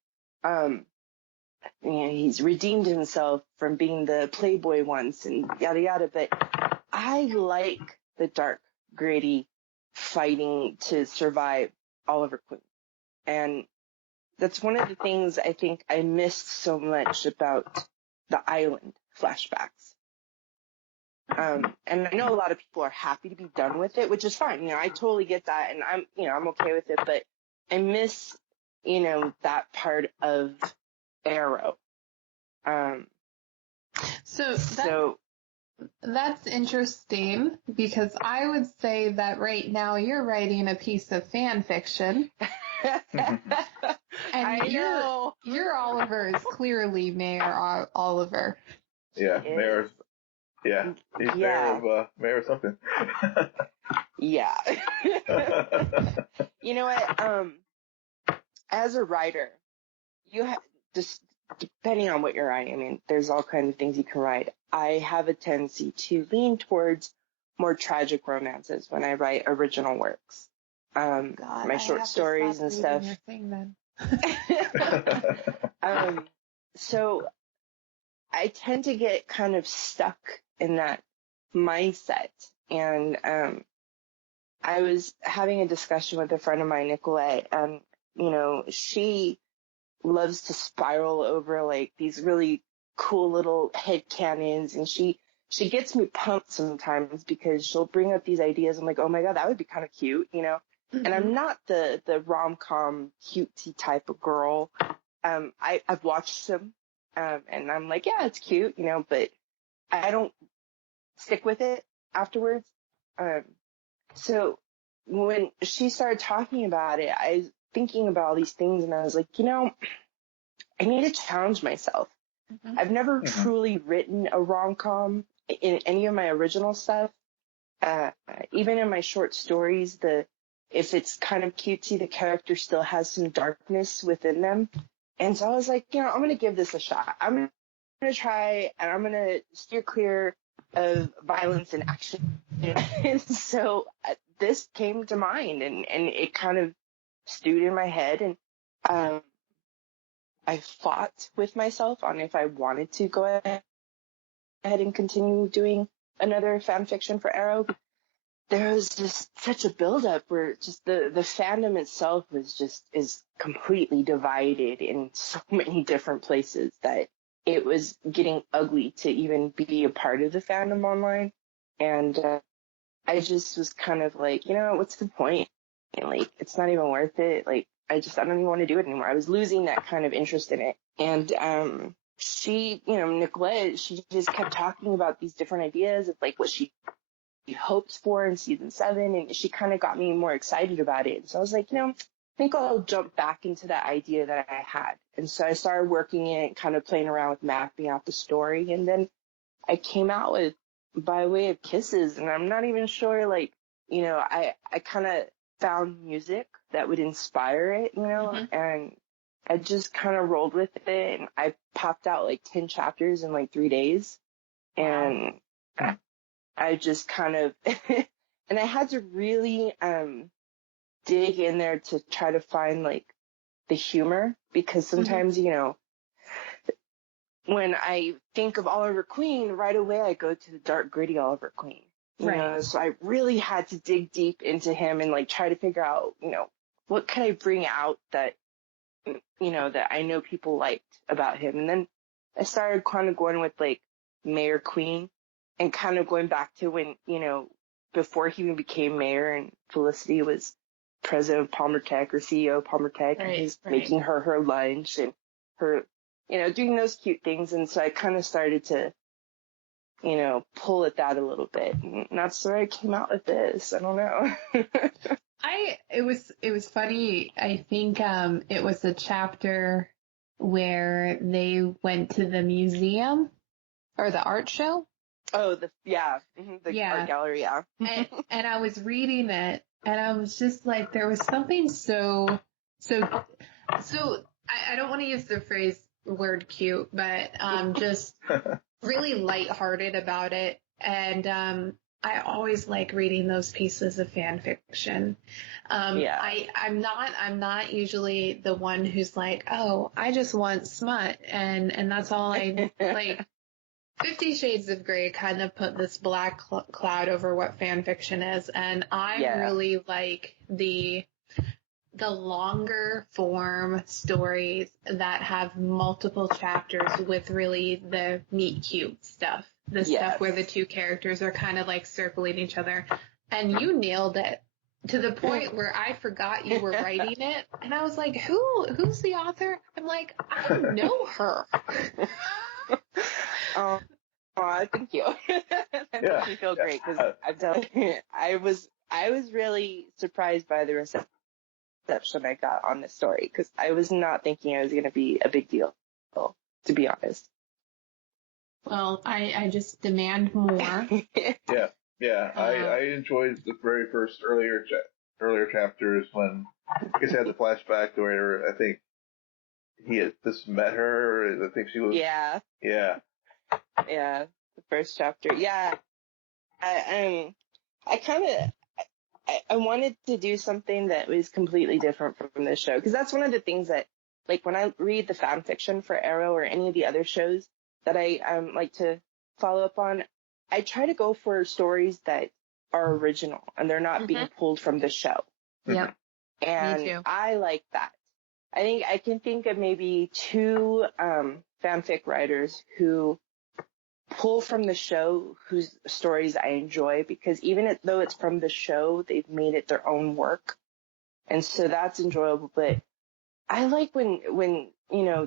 He's redeemed himself from being the playboy once and yada yada, but I like the dark, gritty fighting to survive Oliver Queen. And that's one of the things I think I missed so much about the Island flashbacks. And I know a lot of people are happy to be done with it, which is fine. I totally get that, and I'm okay with it, but I miss, that part of Arrow. So that's interesting, because I would say that right now you're writing a piece of fan fiction. And your Oliver is clearly Mayor Oliver. Yeah, Mayor. Yeah, he's Mayor of something. Yeah. You know what? As a writer, you have just depending on what you're writing. I mean, there's all kinds of things you can write. I have a tendency to lean towards more tragic romances when I write original works. My short stories and stuff. Your thing, then. So I tend to get kind of stuck in that mindset. And I was having a discussion with a friend of mine, Nicolette, and, she loves to spiral over like these really cool little head canons, and she gets me pumped sometimes because she'll bring up these ideas. I'm like, oh my God, that would be kind of cute, Mm-hmm. And I'm not the rom-com cutesy type of girl. I've watched them, and I'm like, yeah, it's cute, but I don't stick with it afterwards. So when she started talking about it, I was thinking about all these things, and I was like, I need to challenge myself. Mm-hmm. I've never truly written a rom-com in any of my original stuff. Even in my short stories, if it's kind of cutesy, the character still has some darkness within them. And so I was like, I'm going to give this a shot. I'm going to try, and I'm going to steer clear of violence and action. And so this came to mind, and it kind of stewed in my head. And I fought with myself on if I wanted to go ahead and continue doing another fan fiction for Arrow. There was just such a buildup where just the fandom itself is completely divided in so many different places that it was getting ugly to even be a part of the fandom online. And I just was kind of like, what's the point? And, like, it's not even worth it. Like, I don't even want to do it anymore. I was losing that kind of interest in it. And she, Nicolette, she just kept talking about these different ideas of like what she hoped for in season 7, and she kind of got me more excited about it. So I was like, I think I'll jump back into that idea that I had. And so I started working it, kind of playing around with mapping out the story, and then I came out with By Way of Kisses, and I'm not even sure, like, I kind of found music that would inspire it, and I just kind of rolled with it, and I popped out like 10 chapters in like 3 days, and I just kind of, and I had to really dig in there to try to find like the humor, because sometimes, when I think of Oliver Queen, right away I go to the dark, gritty Oliver Queen. So I really had to dig deep into him and like try to figure out, what can I bring out that, that I know people liked about him. And then I started kind of going with like Mayor Queen, and kind of going back to when, before he even became mayor and Felicity was president of Palmer Tech or CEO of Palmer Tech, and he's making her lunch and her, doing those cute things. And so I kind of started to, pull at that a little bit. And that's where I came out with this. I don't know. It was funny. I think it was a chapter where they went to the museum or the art show. Oh, the art gallery, yeah. and I was reading it, and I was just like, there was something so I don't want to use the word cute, but just really lighthearted about it. And I always like reading those pieces of fan fiction. I'm not usually the one who's like, oh, I just want smut, and that's all I like. 50 Shades of Grey kind of put this black cloud over what fan fiction is, and I really like the longer form stories that have multiple chapters with really the meet cute stuff. The stuff where the two characters are kind of like circling each other. And you nailed it to the point where I forgot you were writing it. And I was like, who's the author? I'm like, I don't know her. Oh, thank you. That makes me feel great, because I'm telling you, I was really surprised by the reception I got on this story, because I was not thinking it was going to be a big deal, to be honest. Well, I just demand more. I enjoyed the very first earlier chapters when he had the flashback where I think he had just met her. I think she was. Yeah, the first chapter. Yeah, I wanted to do something that was completely different from this show, because that's one of the things that, like, when I read the fan fiction for Arrow or any of the other shows that I like to follow up on, I try to go for stories that are original and they're not being pulled from the show. Yep. And Me too. I like that. I think I can think of maybe 2 fanfic writers who pull from the show whose stories I enjoy, because even though it's from the show, they've made it their own work. And so that's enjoyable. But I like when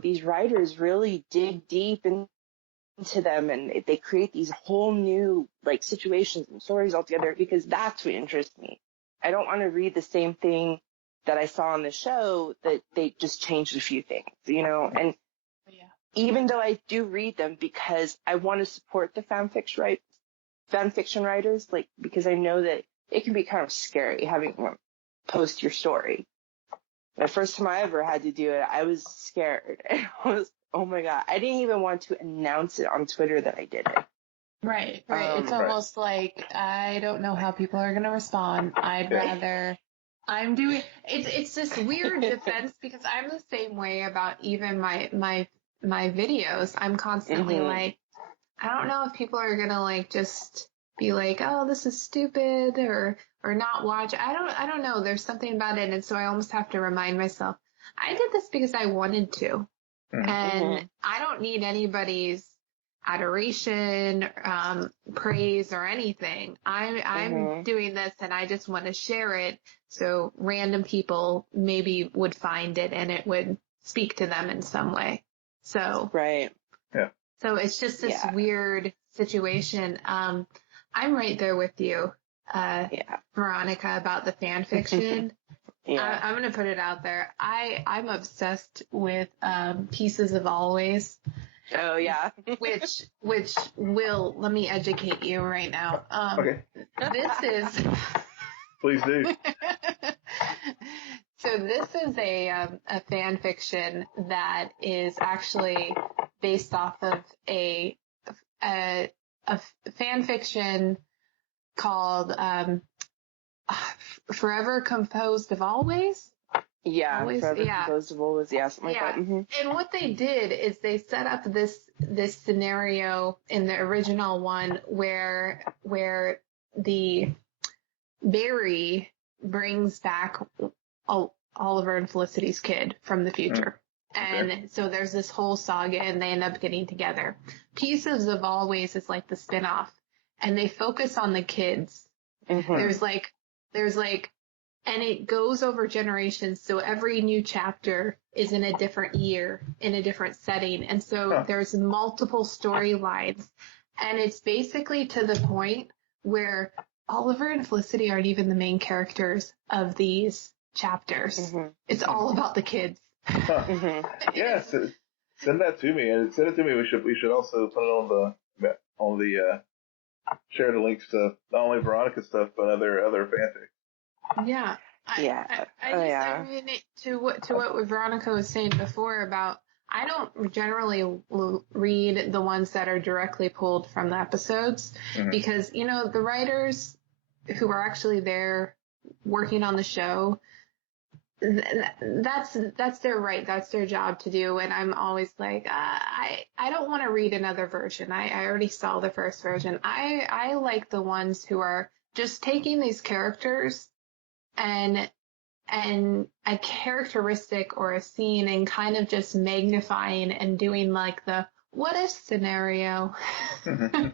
these writers really dig deep into them and they create these whole new like situations and stories altogether, because that's what interests me. I don't want to read the same thing that I saw on the show that they just changed a few things, and even though I do read them because I want to support the fanfiction writers, like, because I know that it can be kind of scary having them post your story. The first time I ever had to do it, I was scared. And I was, oh my God, I didn't even want to announce it on Twitter that I did it. Right. It's almost like, I don't know how people are going to respond. I'd rather, it's this weird defense because I'm the same way about even my videos. I'm constantly like, I don't know if people are going to like just be like, oh, this is stupid or not watch. I don't know. There's something about it. And so I almost have to remind myself, I did this because I wanted to. And I don't need anybody's adoration, praise or anything. I'm doing this and I just want to share it so random people maybe would find it and it would speak to them in some way. So so it's just this weird situation. I'm right there with you, Veronica, about the fan fiction. I'm going to put it out there. I'm obsessed with Pieces of Always. Oh, yeah. which will, let me educate you right now. Okay. This is... Please do. So this is a fan fiction that is actually based off of a fan fiction called Forever Composed of Always. Yeah, always, Forever Composed of Always, something like that. And what they did is they set up this scenario in the original one where the Barry brings back Oliver and Felicity's kid from the future. And so there's this whole saga and they end up getting together. Pieces of Always is like the spin-off and they focus on the kids. There's like, and it goes over generations. So every new chapter is in a different year, in a different setting. And so there's multiple storylines and it's basically to the point where Oliver and Felicity aren't even the main characters of these chapters. It's all about the kids. Yes, send that to me and send it to me. We should also put it on the share the links to not only Veronica's stuff but other fanfic. Yeah. I mean, to what Veronica was saying before about, I don't generally read the ones that are directly pulled from the episodes because, you know, the writers who are actually there working on the show, that's their right. That's their job to do. And I'm always like, I don't want to read another version. I already saw the first version. I like the ones who are just taking these characters and a characteristic or a scene and kind of just magnifying and doing like the what if scenario. But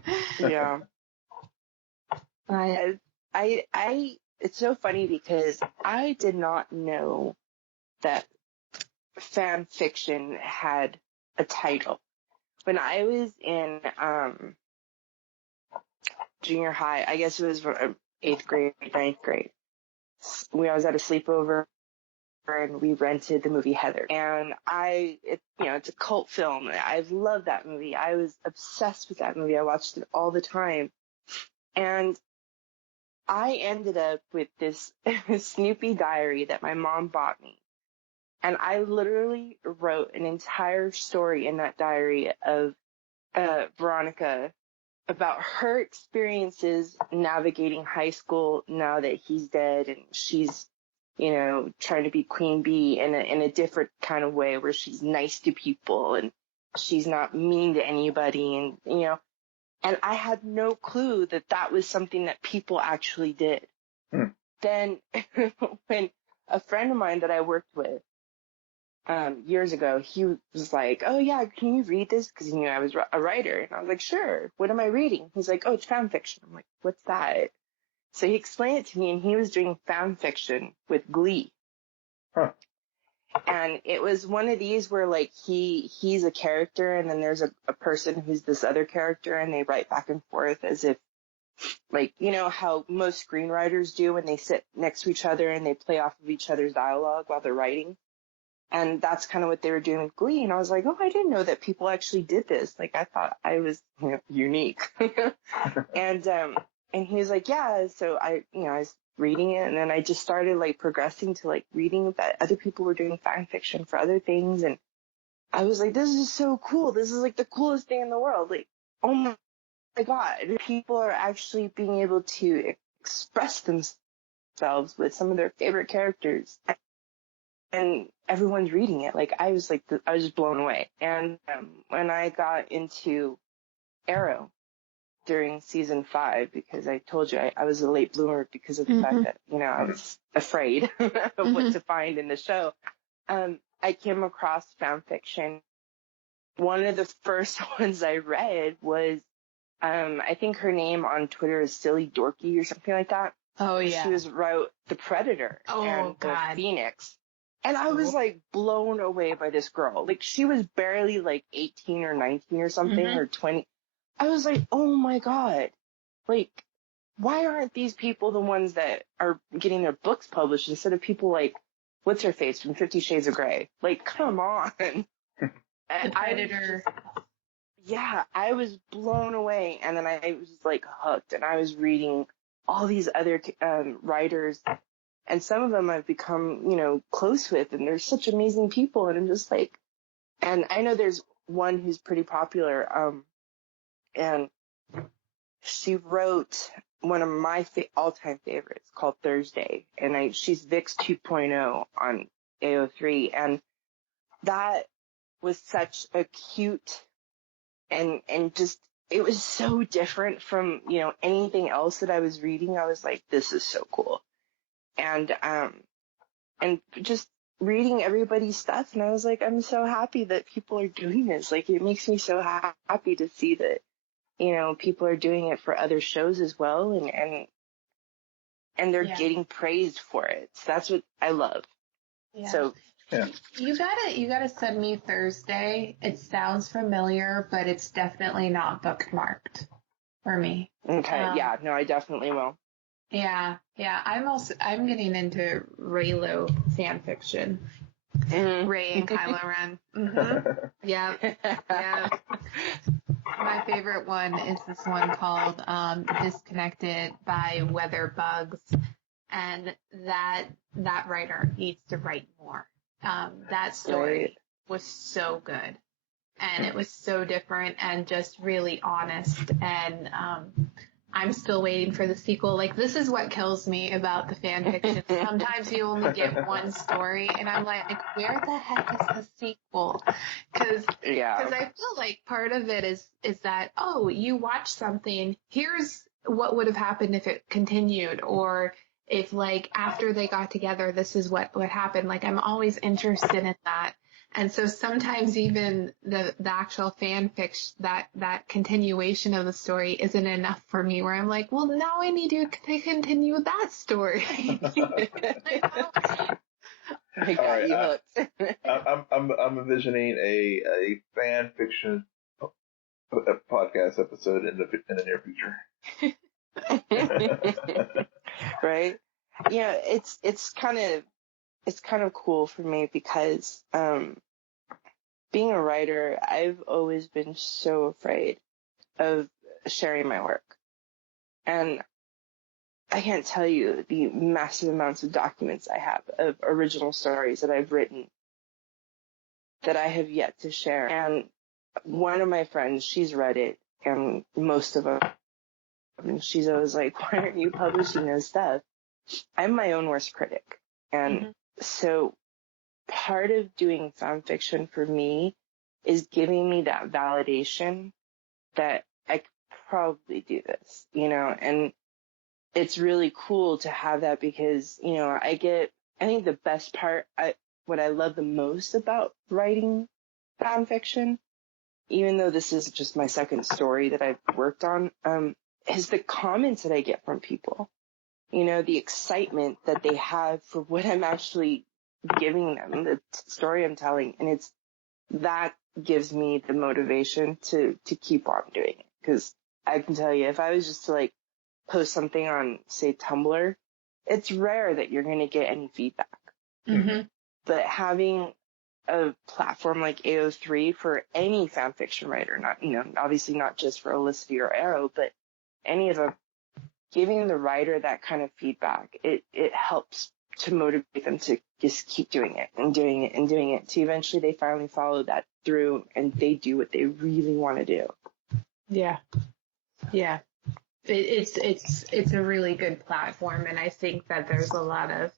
I it's so funny because I did not know that fan fiction had a title. When I was in junior high, I guess it was 8th grade, 9th grade, I was at a sleepover and we rented the movie Heather. And it's a cult film. I've loved that movie. I was obsessed with that movie. I watched it all the time. And I ended up with this Snoopy diary that my mom bought me. And I literally wrote an entire story in that diary of Veronica about her experiences navigating high school now that he's dead and she's, you know, trying to be Queen Bee in a different kind of way where she's nice to people and she's not mean to anybody and, you know, and I had no clue that that was something that people actually did. Then when a friend of mine that I worked with years ago, he was like, oh yeah, can you read this? Because he knew I was a writer. And I was like, sure. What am I reading? He's like, oh, it's fan fiction. I'm like, what's that? So he explained it to me and he was doing fan fiction with Glee. And it was one of these where like he's a character and then there's a person who's this other character and they write back and forth as if like, you know how most screenwriters do when they sit next to each other and they play off of each other's dialogue while they're writing. And that's kind of what they were doing with Glee. And I was like, oh, I didn't know that people actually did this. Like, I thought I was unique. And he was like, yeah. So I was reading it, and then I just started like progressing to like reading that other people were doing fan fiction for other things. And I was like, this is so cool. This is like the coolest thing in the world. Like, oh my God, people are actually being able to express themselves with some of their favorite characters. And everyone's reading it. Like, I was just blown away. And when I got into Arrow during season 5, because I told you I was a late bloomer because of the fact that, I was afraid of what to find in the show. I came across fan fiction. One of the first ones I read was, I think her name on Twitter is Silly Dorky or something like that. Oh, yeah. She wrote The Predator and The Phoenix. And I was like blown away by this girl. Like, she was barely like 18 or 19 or something, or 20. I was like, oh my God. Like, why aren't these people the ones that are getting their books published instead of people like, what's her face from 50 Shades of Grey? Like, come on. The Predator. I was blown away. And then I was like hooked, and I was reading all these other writers. And some of them I've become, close with, and they're such amazing people. And I'm just like, and I know there's one who's pretty popular, and she wrote one of my all-time favorites called Thursday, and she's Vix 2.0 on AO3, and that was such a cute and just, it was so different from, anything else that I was reading. I was like, this is so cool. And just reading everybody's stuff, and I was like, I'm so happy that people are doing this. Like, it makes me so happy to see that, people are doing it for other shows as well, and they're getting praised for it. So that's what I love. Yeah. So you gotta send me Thursday. It sounds familiar, but it's definitely not bookmarked for me. Okay. I definitely will. Yeah. I'm getting into Raylo fan fiction. Ray and Kylo Ren. Yeah. My favorite one is this one called Disconnected by Weather Bugs, and that writer needs to write more. That story was so good, and it was so different and just really honest, and I'm still waiting for the sequel. Like, this is what kills me about the fan fiction. Sometimes you only get one story, and I'm like, where the heck is the sequel? Because I feel like part of it is that, oh, you watch something, here's what would have happened if it continued, or if, like, after they got together, this is what happened. Like, I'm always interested in that. And so sometimes even the actual fan fiction, that continuation of the story isn't enough for me, where I'm like, well, now I need to continue that story. I got you hooked. I'm envisioning a fan fiction podcast episode in the near future. Right? Yeah, it's kind of cool for me because being a writer, I've always been so afraid of sharing my work. And I can't tell you the massive amounts of documents I have of original stories that I've written that I have yet to share. And one of my friends, she's read it, and most of them, and she's always like, why aren't you publishing this stuff? I'm my own worst critic. And so part of doing fan fiction for me is giving me that validation that I could probably do this, and it's really cool to have that because, I think the best part, what I love the most about writing fan fiction, even though this is just my second story that I've worked on, is the comments that I get from people, the excitement that they have for what I'm actually giving them, the story I'm telling. And that gives me the motivation to keep on doing it. Cause I can tell you, if I was just to like post something on, say, Tumblr, it's rare that you're going to get any feedback. But having a platform like AO3 for any fan fiction writer, not, obviously not just for Olicity or Arrow, but any of them, giving the writer that kind of feedback, it helps to motivate them to just keep doing it and doing it and doing it, to eventually they finally follow that through and they do what they really want to do. Yeah. Yeah. It's a really good platform, and I think that there's a lot of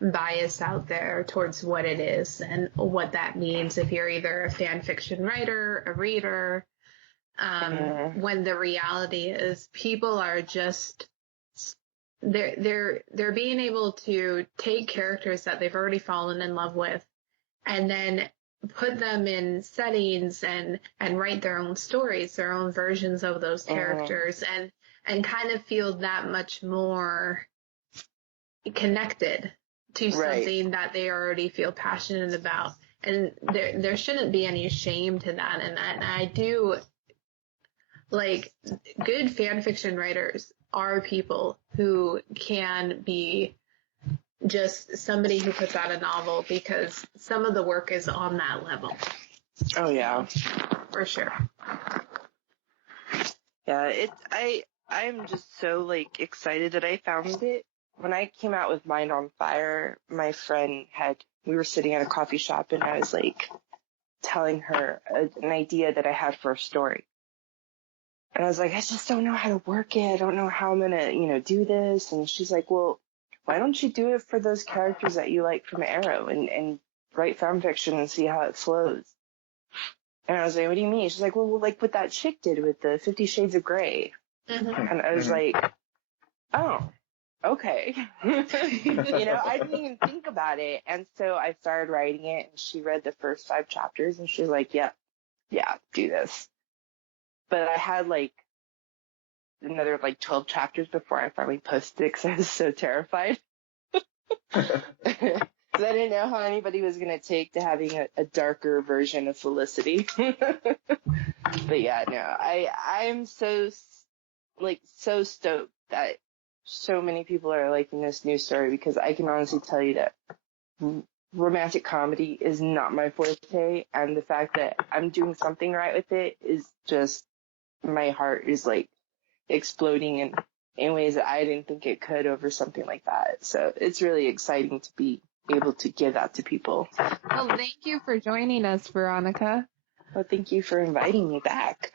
bias out there towards what it is and what that means if you're either a fan fiction writer, a reader, when the reality is people are just they're being able to take characters that they've already fallen in love with and then put them in settings and write their own stories, their own versions of those characters, and kind of feel that much more connected to something that they already feel passionate about. And there shouldn't be any shame to that. And I do, like, good fan fiction writers are people who can be just somebody who puts out a novel because some of the work is on that level. Oh yeah, for sure. Yeah, I'm just so like excited that I found it. When I came out with Mind on Fire, my friend we were sitting at a coffee shop and I was like telling her an idea that I had for a story. And I was like, I just don't know how to work it. I don't know how I'm going to, do this. And she's like, well, why don't you do it for those characters that you like from Arrow and write fan fiction and see how it flows? And I was like, what do you mean? She's like, well, like what that chick did with the 50 Shades of Grey. And I was like, oh, okay. I didn't even think about it. And so I started writing it and she read the first 5 chapters and she was like, yeah, do this. But I had like another like 12 chapters before I finally posted it because I was so terrified. Because I didn't know how anybody was going to take to having a darker version of Felicity. But yeah, no, I'm so stoked that so many people are liking this new story, because I can honestly tell you that romantic comedy is not my forte, and the fact that I'm doing something right with it is just, my heart is like exploding in ways that I didn't think it could over something like that. So it's really exciting to be able to give that to people. Well, thank you for joining us, Veronica. Well, thank you for inviting me back.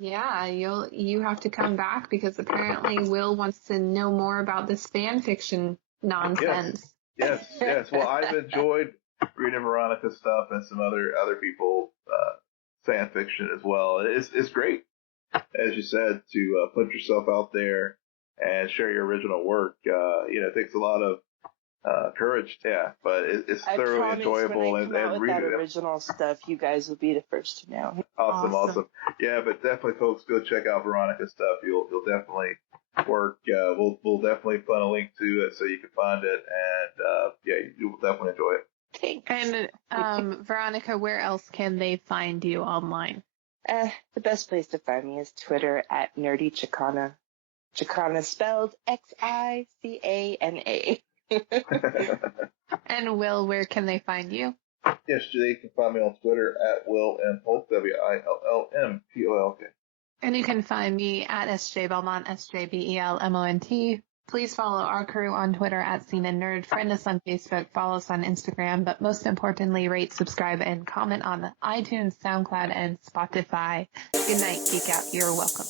Yeah, you have to come back because apparently Will wants to know more about this fan fiction nonsense. Yes. Well, I've enjoyed reading Veronica's stuff and some other people's fan fiction as well. It's great, as you said, to put yourself out there and share your original work. It takes a lot of courage, but it's thoroughly enjoyable. When I come out with that original stuff, you guys will be the first to know. Awesome. Yeah, but definitely, folks, go check out Veronica's stuff. You'll definitely work. We'll definitely put a link to it so you can find it, and you will definitely enjoy it. Thanks. And Veronica, where else can they find you online? The best place to find me is Twitter at Nerdy Chicana. Chicana spelled Xicana. And Will, where can they find you? Yes, they can find me on Twitter at Will M. Polk, WILLMPOLK. And you can find me at SJ Belmont, SJBELMONT. Please follow our crew on Twitter at SNN Nerd, friend us on Facebook, follow us on Instagram, but most importantly, rate, subscribe, and comment on iTunes, SoundCloud, and Spotify. Good night, Geek Out. You're welcome.